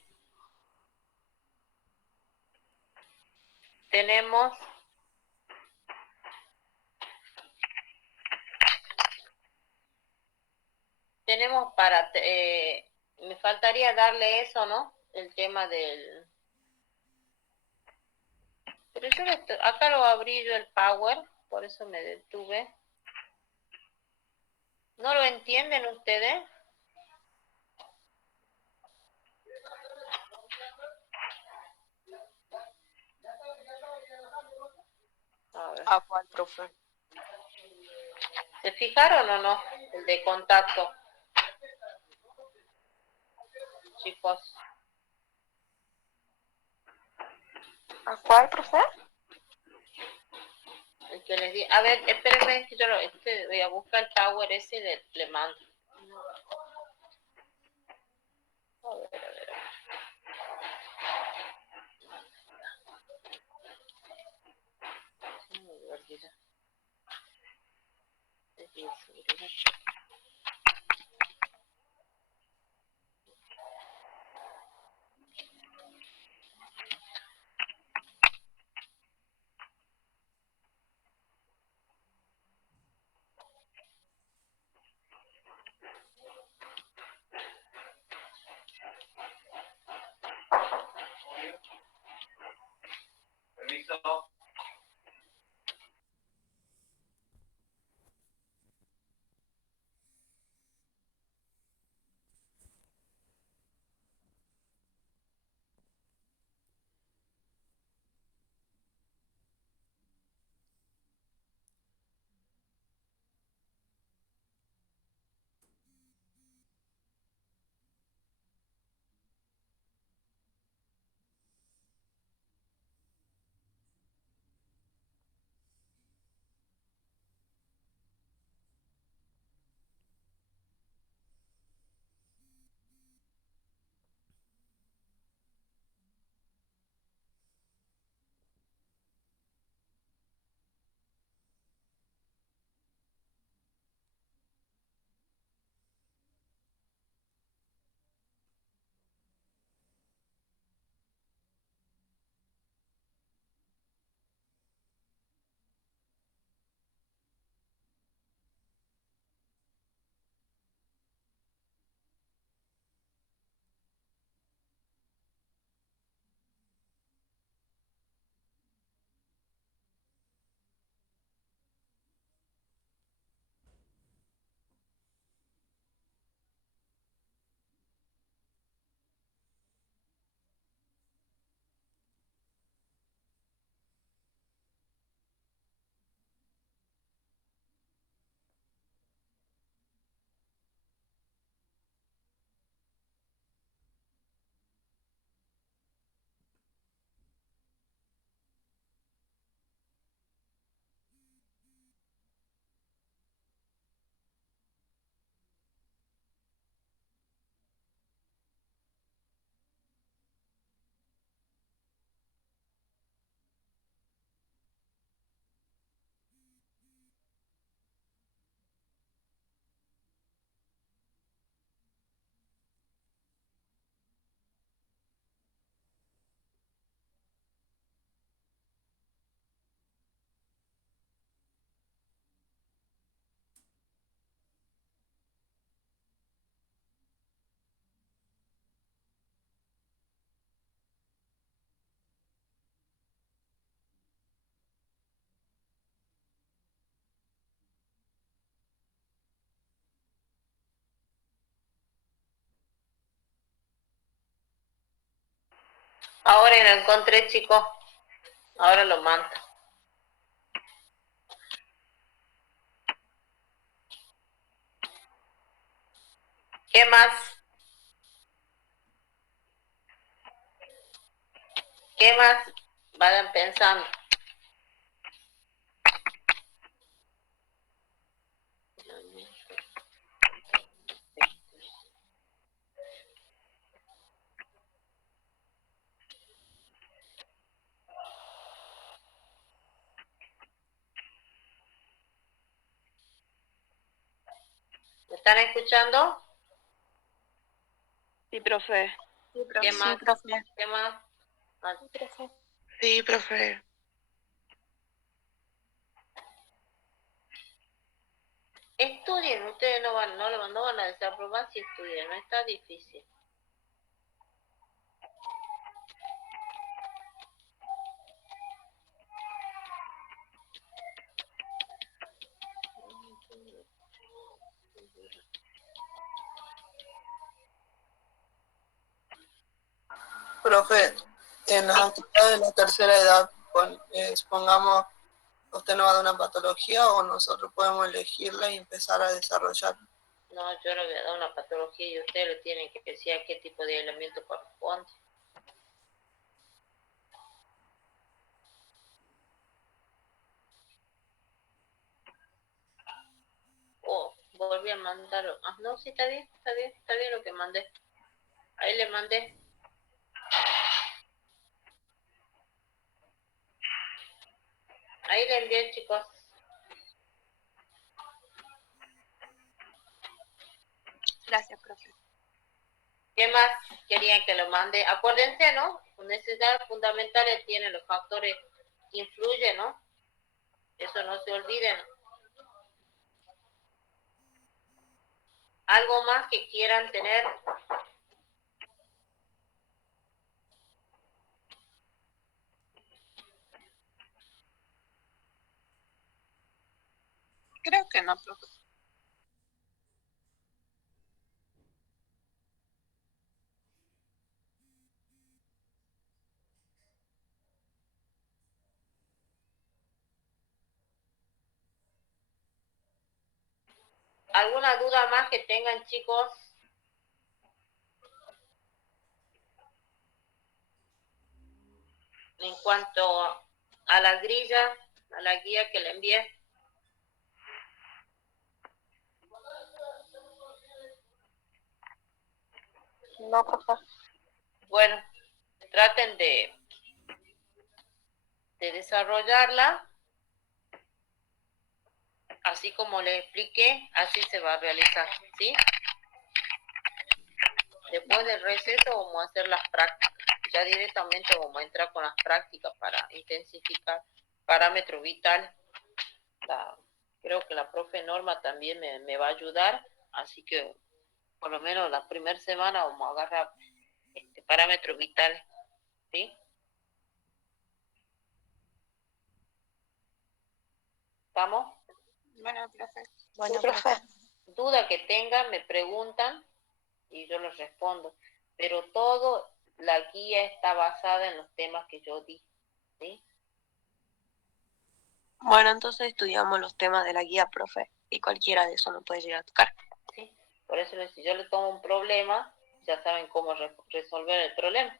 tenemos para, me faltaría darle eso, ¿no? El tema del... Pero yo acá lo abrí yo el Power, por eso me detuve. ¿No lo entienden ustedes? A ver. ¿A cuál, profe? ¿Se fijaron o no? El de contacto. Chicos. ¿A cuál, profe? El que les di... A ver, espérenme, que yo voy a buscar el Power ese y le mando. A ver, a ver. No me olvidé. Es bien seguridad. Permiso. Ahora lo encontré, chicos. Ahora lo mando. ¿Qué más? ¿Qué más? Vayan pensando. ¿Me están escuchando? Sí, profe. Sí, profe. ¿Qué más? Sí, profe. ¿Qué más? Ah, Sí, profe. Estudien, ustedes no van a desaprobar si estudian, no está difícil. Profe, en las actividades de la tercera edad, supongamos, usted nos va a dar una patología o nosotros podemos elegirla y empezar a desarrollar. No, yo le voy a dar una patología y ustedes le tienen que decir a qué tipo de aislamiento corresponde. Oh, volví a mandarlo. Ah, no, sí, está bien lo que mandé. Ahí le mandé. Ahí le envié, chicos. Gracias, profe. ¿Qué más querían que lo mande? Acuérdense, ¿no? Necesidades fundamentales tienen los factores que influyen, ¿no? Eso no se olviden. ¿Algo más que quieran tener? Creo que no, profe. ¿Alguna duda más que tengan, chicos? En cuanto a la grilla, a la guía que le envié. No, profe. Bueno, traten de desarrollarla, así como les expliqué, así se va a realizar, ¿sí? Después del receso vamos a hacer las prácticas. Ya directamente vamos a entrar con las prácticas para intensificar parámetro vital. Creo que la profe Norma también me va a ayudar, así que por lo menos la primera semana vamos a agarrar parámetros vitales, ¿sí? ¿Estamos? Bueno, profe. Bueno, profe. Duda que tengan, me preguntan y yo les respondo. Pero todo, la guía está basada en los temas que yo di, ¿sí? Bueno, entonces estudiamos los temas de la guía, profe, y cualquiera de eso nos puede llegar a tocar. ¿Sí? Por eso si yo le tomo un problema, ya saben cómo resolver el problema.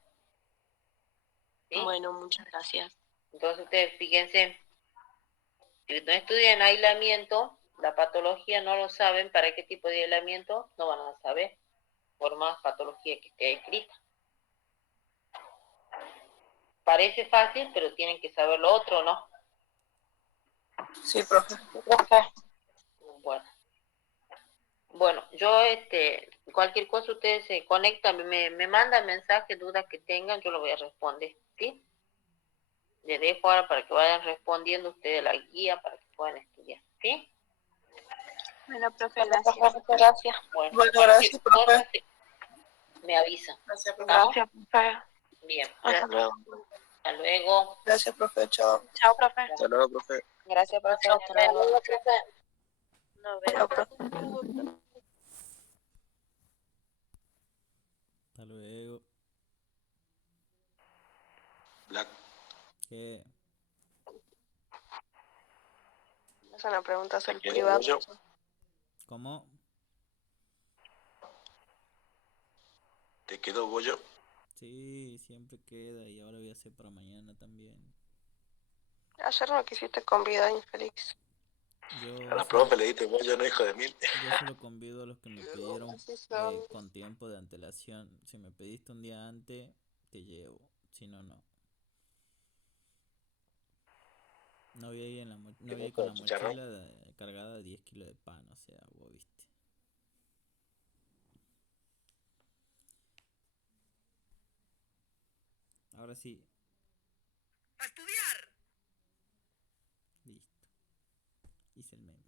¿Sí? Bueno, muchas gracias. Entonces ustedes fíjense, si no estudian aislamiento, la patología no lo saben, para qué tipo de aislamiento no van a saber, por más patología que esté escrita. Parece fácil, pero tienen que saber lo otro, ¿no? Sí, profe. Bueno, yo cualquier cosa ustedes se conectan, me mandan mensaje, dudas que tengan, yo lo voy a responder, ¿sí? Les dejo ahora para que vayan respondiendo ustedes la guía para que puedan estudiar, ¿sí? Bueno, profe, gracias. Gracias. Bueno, Gracias, profe. Me avisan. Gracias, profe. Gracias, profe. Bien. Hasta luego. Hasta luego. Gracias, profe. Chao. Chao, profe. Hasta luego, profe. Gracias, profe. Hasta luego. Nos Chao, vemos. profe. Hasta luego. ¿Qué? Es una pregunta sobre el privado. ¿Cómo? ¿Te quedó bollo? Sí, siempre queda y ahora voy a hacer para mañana también. Ayer no quisiste convidar, infeliz. A la profe le diste bollo, no, hijo de mil. Yo solo convido a los que me pidieron con tiempo de antelación. Si me pediste un día antes, te llevo. Si no, no. No voy a ir, no voy a ir con la mochila cargada de 10 kilos de pan, o sea, vos viste. Ahora sí. ¡A estudiar! Listo. Hice el meme.